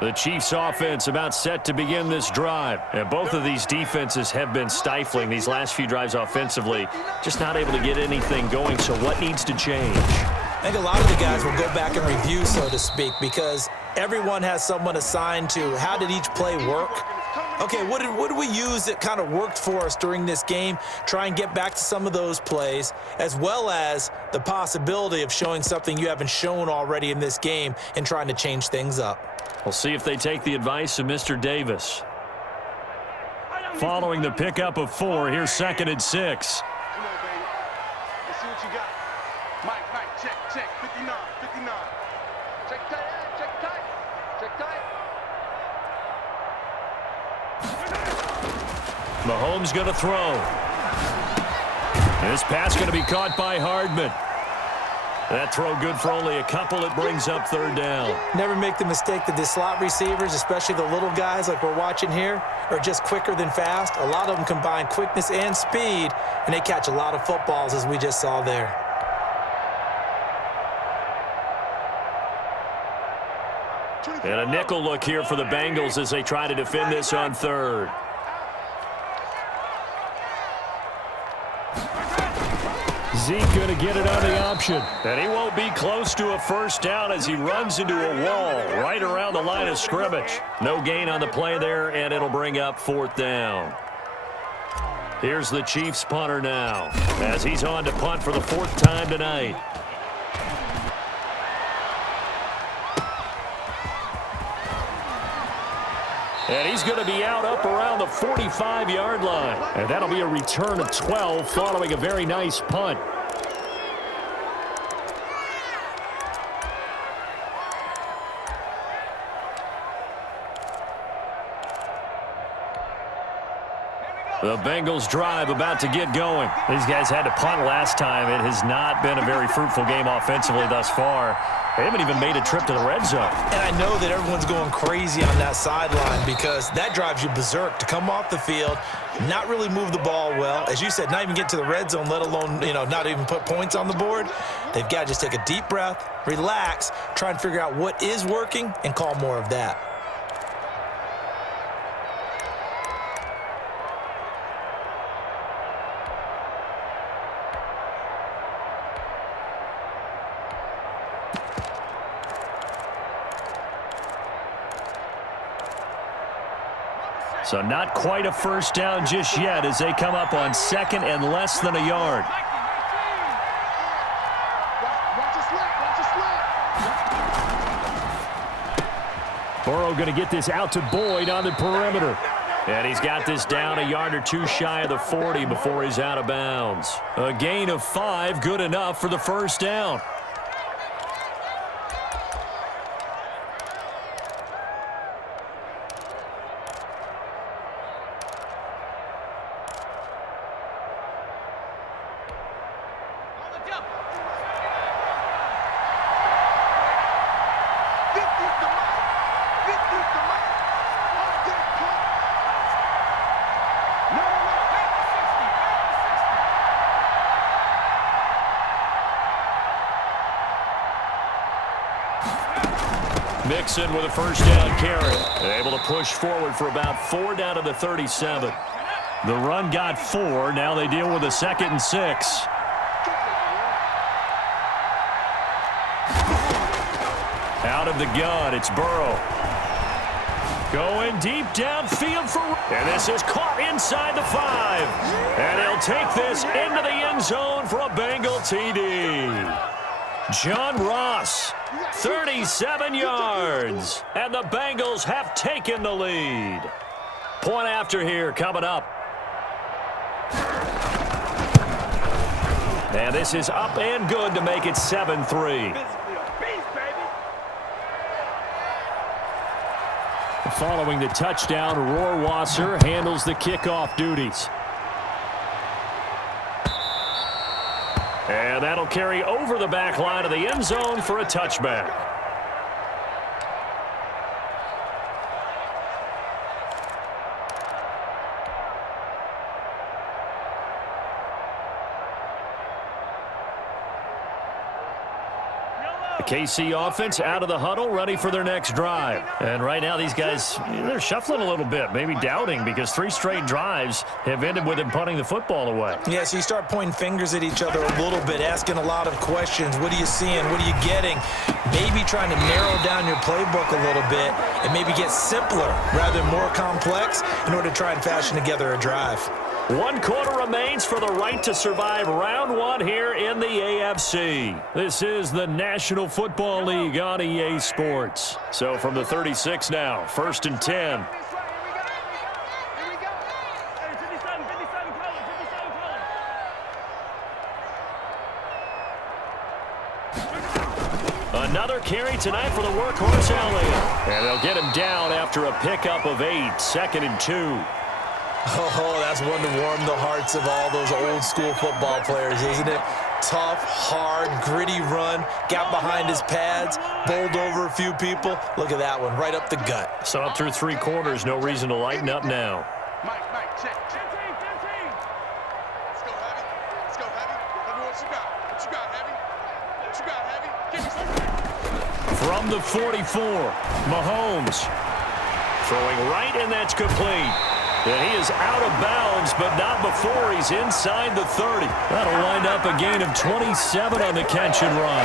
The Chiefs offense about set to begin this drive. And both of these defenses have been stifling these last few drives offensively. Just not able to get anything going. So what needs to change? I think a lot of the guys will go back and review, so to speak, because everyone has someone assigned to how did each play work. Okay, what did we use that kind of worked for us during this game? Try and get back to some of those plays, as well as the possibility of showing something you haven't shown already in this game and trying to change things up. We'll see if they take the advice of Mr. Davis. Following the pickup of 4, here's 2nd and 6. Come on, baby. Let's see what you got. Mike, check. 59. Check tight. Mahomes going to throw. This pass going to be caught by Hardman. That throw good for only a couple. It brings up third down. Never make the mistake that the slot receivers, especially the little guys like we're watching here, are just quicker than fast. A lot of them combine quickness and speed, and they catch a lot of footballs, as we just saw there. And a nickel look here for the Bengals as they try to defend this on third. Zeke going to get it on the option. And he won't be close to a first down as he runs into a wall right around the line of scrimmage. No gain on the play there, and it'll bring up fourth down. Here's the Chiefs punter now as he's on to punt for the fourth time tonight. And he's going to be out up around the 45-yard line. And that'll be a return of 12 following a very nice punt. The Bengals drive about to get going. These guys had to punt last time. It has not been a very fruitful game offensively thus far. They haven't even made a trip to the red zone. And I know that everyone's going crazy on that sideline because that drives you berserk to come off the field, not really move the ball well. As you said, not even get to the red zone, let alone, not even put points on the board. They've got to just take a deep breath, relax, try and figure out what is working, and call more of that. So not quite a first down just yet as they come up on second and less than a yard. Burrow going to get this out to Boyd on the perimeter. And he's got this down a yard or two shy of the 40 before he's out of bounds. A gain of 5, good enough for the first down. Mixon with a first down carry. They're able to push forward for about 4 down to the 37. The run got 4. Now they deal with a 2nd and 6. Out of the gun, it's Burrow. Going deep downfield for... And this is caught inside the 5. And he'll take this into the end zone for a Bengal TD. John Ross, 37 yards, and the Bengals have taken the lead. Point after here coming up. And this is up and good to make it 7-3. Following the touchdown, Rohrwasser handles the kickoff duties. And that'll carry over the back line of the end zone for a touchback. KC offense out of the huddle, ready for their next drive. And right now these guys, they're shuffling a little bit, maybe doubting, because 3 straight drives have ended with them punting the football away. Yeah, so you start pointing fingers at each other a little bit, asking a lot of questions. What are you seeing? What are you getting? Maybe trying to narrow down your playbook a little bit and maybe get simpler rather than more complex in order to try and fashion together a drive. 1 quarter remains for the right to survive round 1 here in the AFC. This is the National Football League on EA Sports. So from the 36 now, 1st and 10. Another carry tonight for the workhorse Elliott. And they'll get him down after a pickup of 8, 2nd and 2. Oh, that's one to warm the hearts of all those old school football players, isn't it? Tough, hard, gritty run, got behind his pads, bowled over a few people. Look at that one, right up the gut. So up through 3 quarters, no reason to lighten up now. Mike, check. 15. Let's go, Heavy. Let's go, Heavy. Tell me what you got. What you got, Heavy? What you got, Heavy? Give me something. From the 44, Mahomes throwing right, and that's complete. And he is out of bounds, but not before he's inside the 30. That'll wind up a gain of 27 on the catch and run.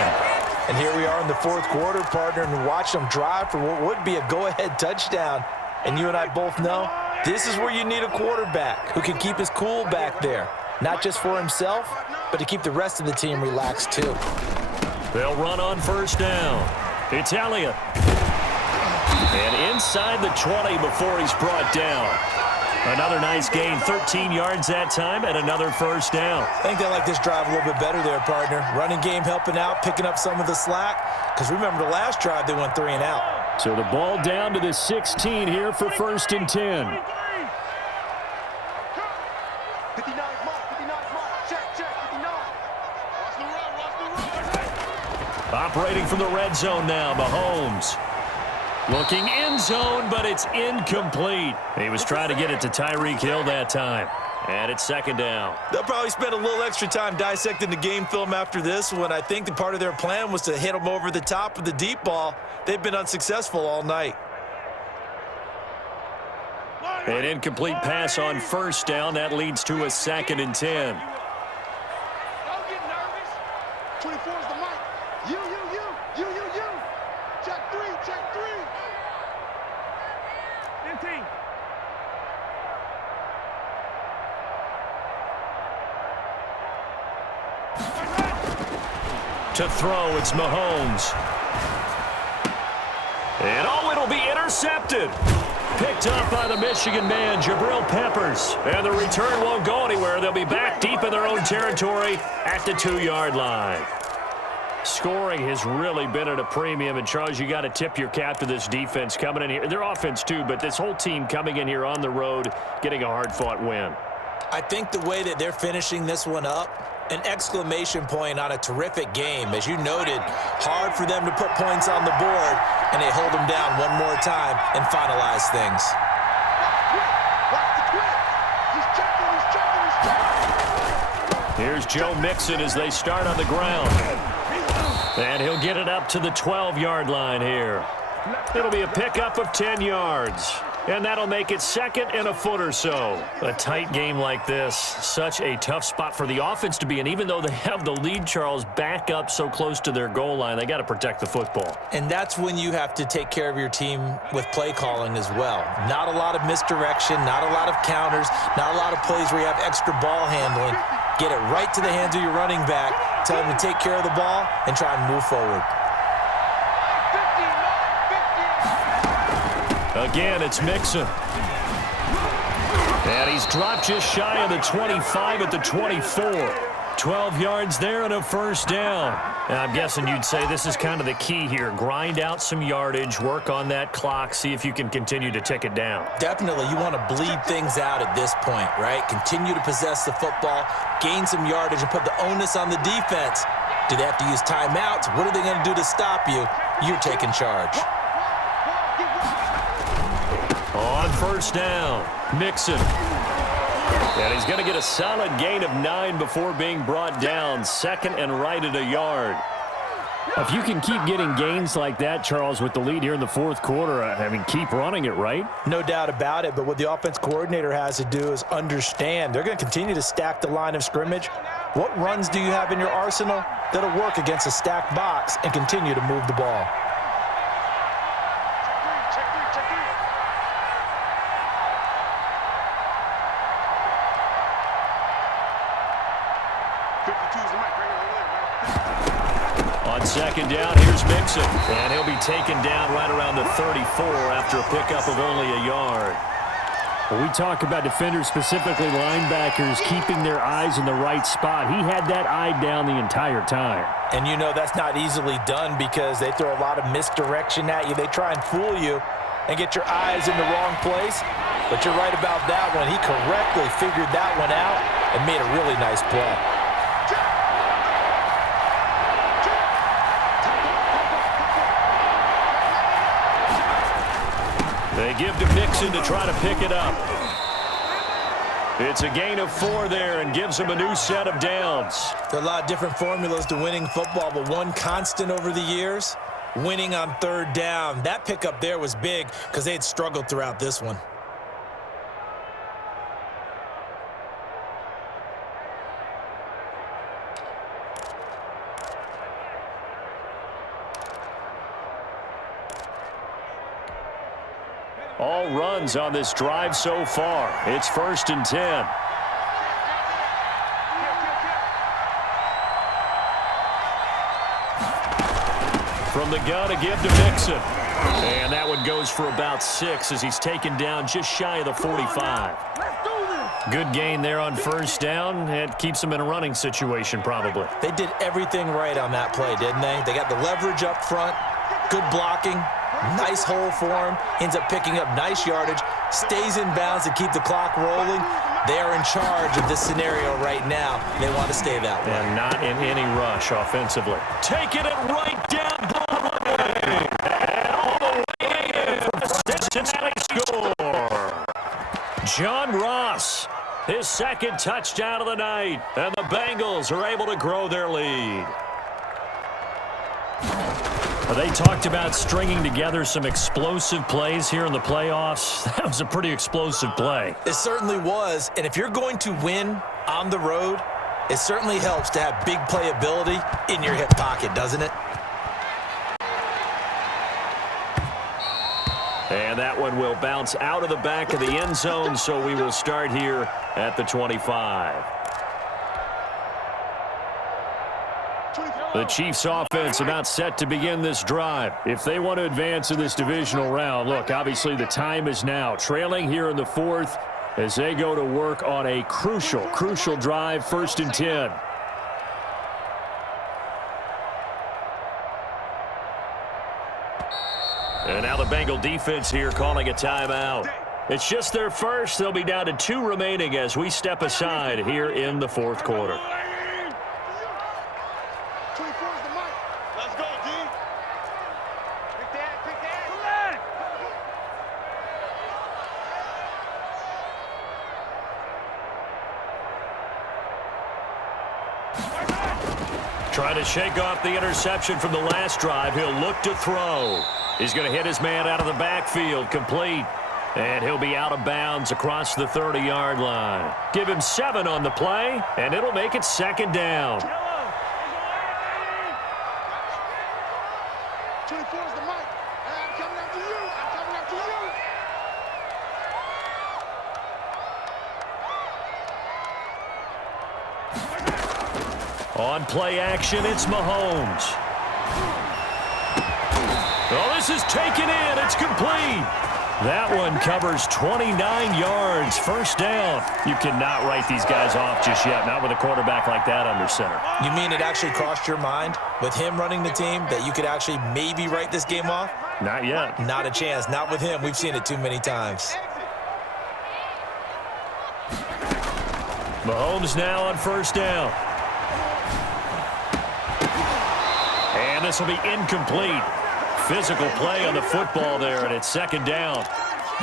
And here we are in the 4th quarter, partner, and watch them drive for what would be a go-ahead touchdown. And you and I both know this is where you need a quarterback who can keep his cool back there. Not just for himself, but to keep the rest of the team relaxed too. They'll run on 1st down. It's Elliott. And inside the 20 before he's brought down. Another nice gain, 13 yards that time, and another 1st down. I think they like this drive a little bit better there, partner. Running game helping out, picking up some of the slack. Because remember, the last drive, they went 3 and out. So the ball down to the 16 here for 1st and 10. 59 mark. Check, 59. Watch the run. Operating from the red zone now, Mahomes. Looking end zone, but it's incomplete. He was trying to get it to Tyreek Hill that time. And it's 2nd down. They'll probably spend a little extra time dissecting the game film after this one. I think the part of their plan was to hit them over the top of the deep ball. They've been unsuccessful all night. An incomplete pass on 1st down. That leads to a 2nd and 10. Don't get nervous. 24 is the mic. You. Check 3. 15. To throw, it's Mahomes. And it'll be intercepted. Picked up by the Michigan man, Jabril Peppers. And the return won't go anywhere. They'll be back deep in their own territory at the 2-yard line. Scoring has really been at a premium, and Charles, you got to tip your cap to this defense coming in here. Their offense too, but this whole team coming in here on the road, getting a hard-fought win. I think the way that they're finishing this one up, an exclamation point on a terrific game. As you noted, hard for them to put points on the board, and they hold them down one more time and finalize things. Here's Joe Mixon as they start on the ground. And he'll get it up to the 12-yard line here. It'll be a pickup of 10 yards. And that'll make it 2nd and a foot or so. A tight game like this, such a tough spot for the offense to be in. Even though they have the lead, Charles, back up so close to their goal line, they got to protect the football. And that's when you have to take care of your team with play calling as well. Not a lot of misdirection, not a lot of counters, not a lot of plays where you have extra ball handling. Get it right to the hands of your running back, tell him to take care of the ball, and try and move forward. Again, it's Mixon. And he's dropped just shy of the 25 at the 24. 12 yards there and a 1st down. And I'm guessing you'd say this is kind of the key here. Grind out some yardage, work on that clock, see if you can continue to tick it down. Definitely, you want to bleed things out at this point, right? Continue to possess the football, gain some yardage, and put the onus on the defense. Do they have to use timeouts? What are they going to do to stop you? You're taking charge. On 1st down, Mixon. And he's going to get a solid gain of 9 before being brought down. 2nd and right at a yard. If you can keep getting gains like that, Charles, with the lead here in the 4th quarter, I mean, keep running it, right? No doubt about it, but what the offense coordinator has to do is understand they're going to continue to stack the line of scrimmage. What runs do you have in your arsenal that'll work against a stacked box and continue to move the ball? On 2nd down, here's Mixon. And he'll be taken down right around the 34 after a pickup of only a yard. When we talk about defenders, specifically linebackers, keeping their eyes in the right spot, he had that eye down the entire time. And you know that's not easily done because they throw a lot of misdirection at you. They try and fool you and get your eyes in the wrong place. But you're right about that one. He correctly figured that one out and made a really nice play. They give to Mixon to try to pick it up. It's a gain of 4 there and gives them a new set of downs. There are a lot of different formulas to winning football, but one constant over the years, winning on 3rd down. That pickup there was big because they had struggled throughout this one. All runs on this drive so far. It's 1st and 10. From the gun, a give to Mixon. And that one goes for about 6 as he's taken down just shy of the 45. Good gain there on 1st down. It keeps them in a running situation probably. They did everything right on that play, didn't they? They got the leverage up front, good blocking, nice hole for him, ends up picking up nice yardage, stays in bounds to keep the clock rolling. They are in charge of this scenario right now. They want to stay that way. And not in any rush offensively. Taking it right down Broadway. And all the way in for the Cincinnati score. John Ross, his 2nd touchdown of the night. And the Bengals are able to grow their lead. They talked about stringing together some explosive plays here in the playoffs. That was a pretty explosive play. It certainly was, and if you're going to win on the road, it certainly helps to have big playability in your hip pocket, doesn't it? And that one will bounce out of the back of the end zone, so we will start here at the 25. The Chiefs offense about set to begin this drive. If they want to advance in this divisional round, look, obviously the time is now. Trailing here in the 4th as they go to work on a crucial drive, 1st and 10. And now the Bengal defense here calling a timeout. It's just their first. They'll be down to 2 remaining as we step aside here in the 4th quarter. Trying to shake off the interception from the last drive. He'll look to throw. He's going to hit his man out of the backfield, complete. And he'll be out of bounds across the 30-yard line. Give him 7 on the play, and it'll make it 2nd down. 24 is the mic. I'm coming after you. I'm coming after you. On play action, it's Mahomes. Oh, this is taken in. It's complete. That one covers 29 yards. 1st down. You cannot write these guys off just yet, not with a quarterback like that under center. You mean it actually crossed your mind with him running the team that you could actually maybe write this game off? Not yet. Not a chance. Not with him. We've seen it too many times. Mahomes now on 1st down. And this will be incomplete. Physical play on the football there, and it's 2nd down.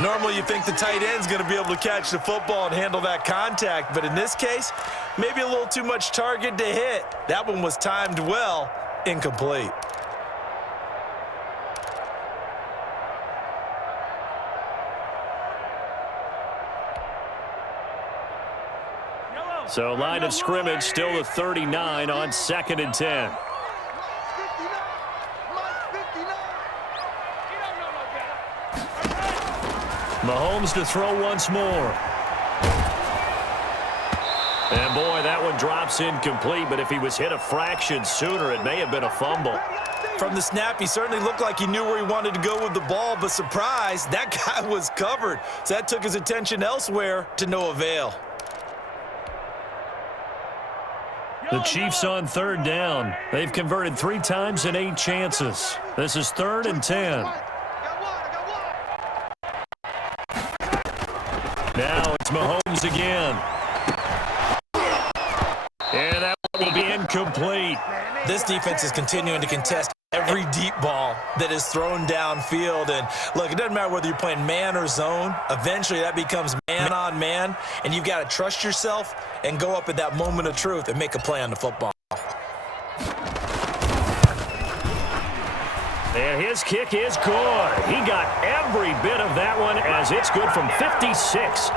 Normally you think the tight end's going to be able to catch the football and handle that contact, but in this case, maybe a little too much target to hit. That one was timed well, incomplete. So line of scrimmage still the 39 on 2nd and 10. Mahomes to throw once more. And boy, that one drops incomplete, but if he was hit a fraction sooner, it may have been a fumble. From the snap, he certainly looked like he knew where he wanted to go with the ball, but surprise, that guy was covered. So that took his attention elsewhere to no avail. The Chiefs on 3rd down. They've converted 3 times in 8 chances. This is 3rd and 10. incomplete. This defense is continuing to contest every deep ball that is thrown downfield. And look, it doesn't matter whether you're playing man or zone. Eventually that becomes man on man, and you've got to trust yourself and go up at that moment of truth and make a play on the football. And his kick is good. He got every bit of that one as it's good from 56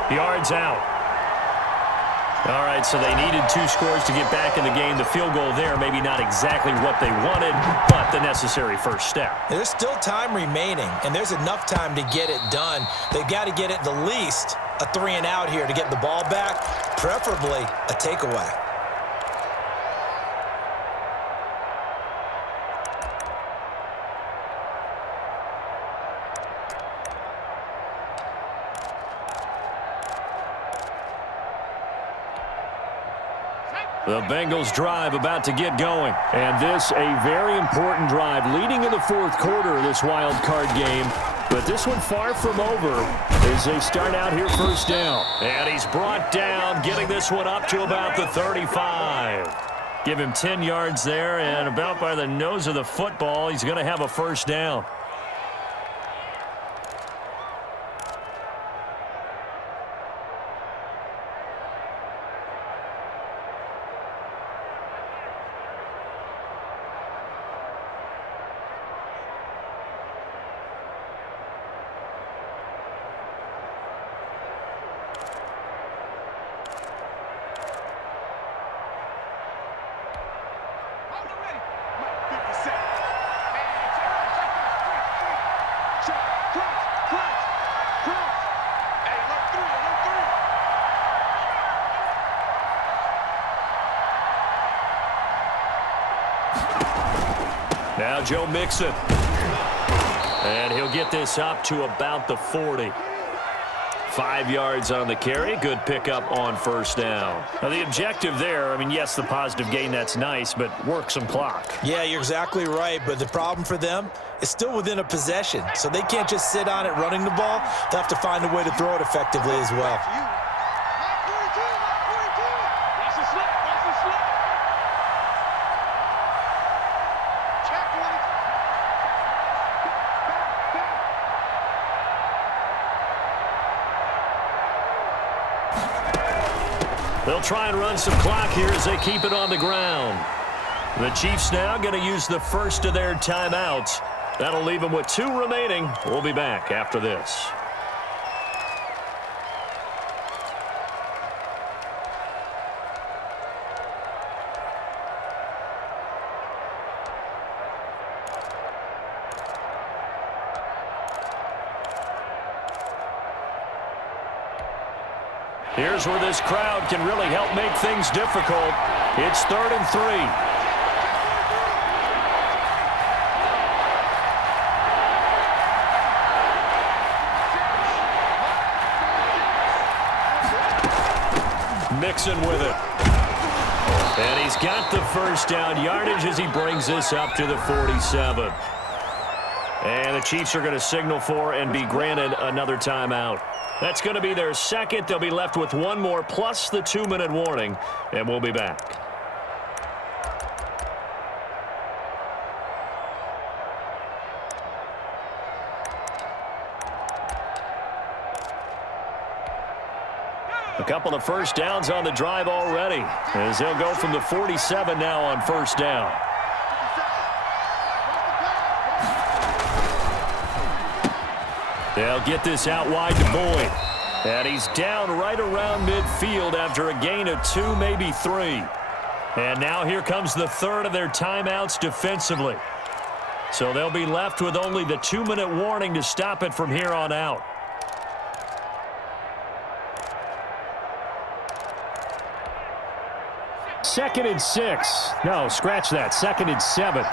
yards out. All right, so they needed 2 scores to get back in the game. The field goal there, maybe not exactly what they wanted, but the necessary first step. There's still time remaining, and there's enough time to get it done. They've got to get it the least a 3-and-out here to get the ball back, preferably a takeaway. The Bengals drive about to get going. And this a very important drive leading in the fourth quarter of this wild card game. But this one far from over as they start out here first down. And he's brought down, getting this one up to about the 35. Give him 10 yards there, and about by the nose of the football, he's going to have a first down. Now Joe Mixon. And he'll get this up to about the 40. 5 yards on the carry. Good pickup on first down. Now the objective there, I mean, yes, the positive gain, that's nice, but work some clock. Yeah, you're exactly right, but the problem for them is still within a possession, so they can't just sit on it running the ball. They'll have to find a way to throw it effectively as well. They'll try and run some clock here as they keep it on the ground. The Chiefs now going to use the first of their timeouts. That'll leave them with 2 remaining. We'll be back after this. Here's where this crowd can really help make things difficult. It's 3rd and 3. Mixon with it. And he's got the first down yardage as he brings this up to the 47. And the Chiefs are going to signal for and be granted another timeout. That's going to be their second. They'll be left with 1 more plus the 2-minute warning, and we'll be back. A couple of first downs on the drive already, as they'll go from the 47 now on first down. They'll get this out wide to Boyd. And he's down right around midfield after a gain of 2, maybe 3. And now here comes the 3rd of their timeouts defensively. So they'll be left with only the 2-minute warning to stop it from here on out. Second and 6. No, scratch that. 2nd and 7.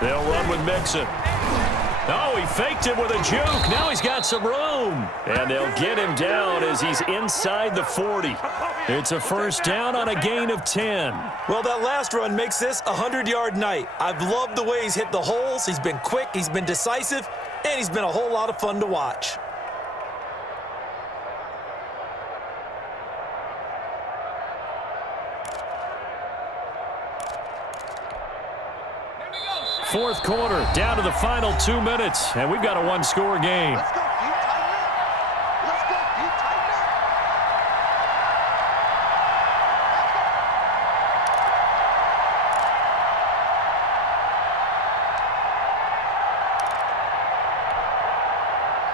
They'll run with Mixon. Oh, he faked it with a juke. Now he's got some room. And they'll get him down as he's inside the 40. It's a first down on a gain of 10. Well, that last run makes this a 100-yard night. I've loved the way he's hit the holes. He's been quick, he's been decisive, and he's been a whole lot of fun to watch. fourth quarter, down to the final 2 minutes, and we've got a one-score game. Let's go. You tighten up. Let's go. You tighten up.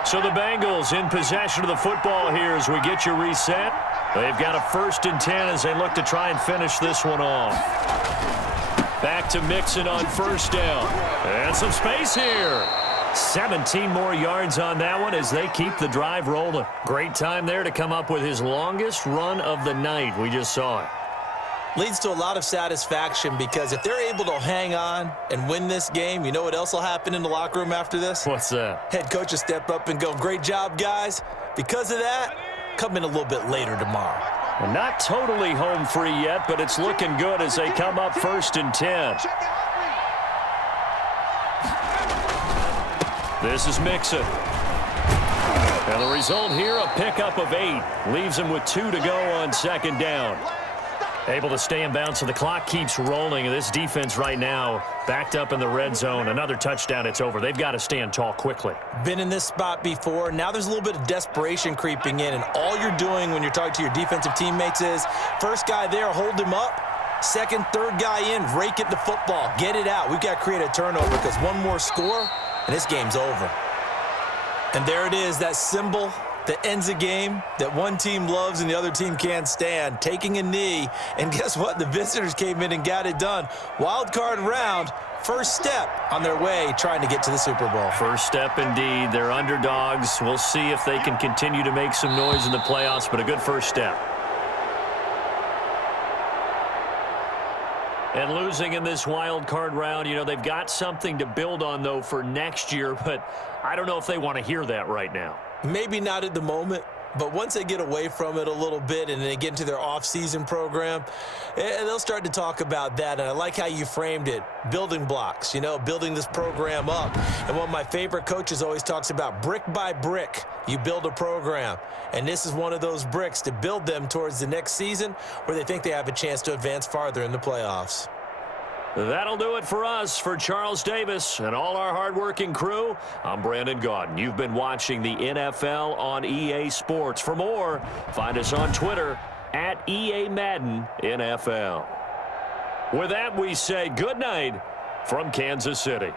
So the Bengals in possession of the football here as we get you reset. They've got a 1st and 10 as they look to try and finish this one off. Back to Mixon on 1st down. And some space here. 17 more yards on that one as they keep the drive rolling. Great time there to come up with his longest run of the night. We just saw it. Leads to a lot of satisfaction because if they're able to hang on and win this game, you know what else will happen in the locker room after this? What's that? Head coach will step up and go, great job, guys. Because of that, come in a little bit later tomorrow. Well, not totally home free yet, but it's looking good as they come up 1st and 10. This is Mixon. And the result here, a pickup of 8. Leaves him with 2 to go on 2nd down. Able to stay in bounds, so the clock keeps rolling. And this defense right now backed up in the red zone. Another touchdown, it's over. They've got to stand tall quickly. Been in this spot before. Now there's a little bit of desperation creeping in. And all you're doing when you're talking to your defensive teammates is, first guy there, hold him up. Second, third guy in, rake at the football. Get it out. We've got to create a turnover because one more score, and this game's over. And there it is, that symbol that ends a game that one team loves and the other team can't stand, taking a knee. And guess what? The visitors came in and got it done. Wild card round, first step on their way trying to get to the Super Bowl. First step indeed. They're underdogs. We'll see if they can continue to make some noise in the playoffs, but a good first step. And losing in this wild card round, you know, they've got something to build on, though, for next year, but I don't know if they want to hear that right now. Maybe not at the moment, but once they get away from it a little bit and they get into their off-season program, they'll start to talk about that. And I like how you framed it, building blocks, you know, building this program up. And one of my favorite coaches always talks about brick by brick, you build a program. And this is one of those bricks to build them towards the next season where they think they have a chance to advance farther in the playoffs. That'll do it for us. For Charles Davis and all our hardworking crew, I'm Brandon Gaudin. You've been watching the NFL on EA Sports. For more, find us on Twitter at EA Madden NFL. With that, we say good night from Kansas City.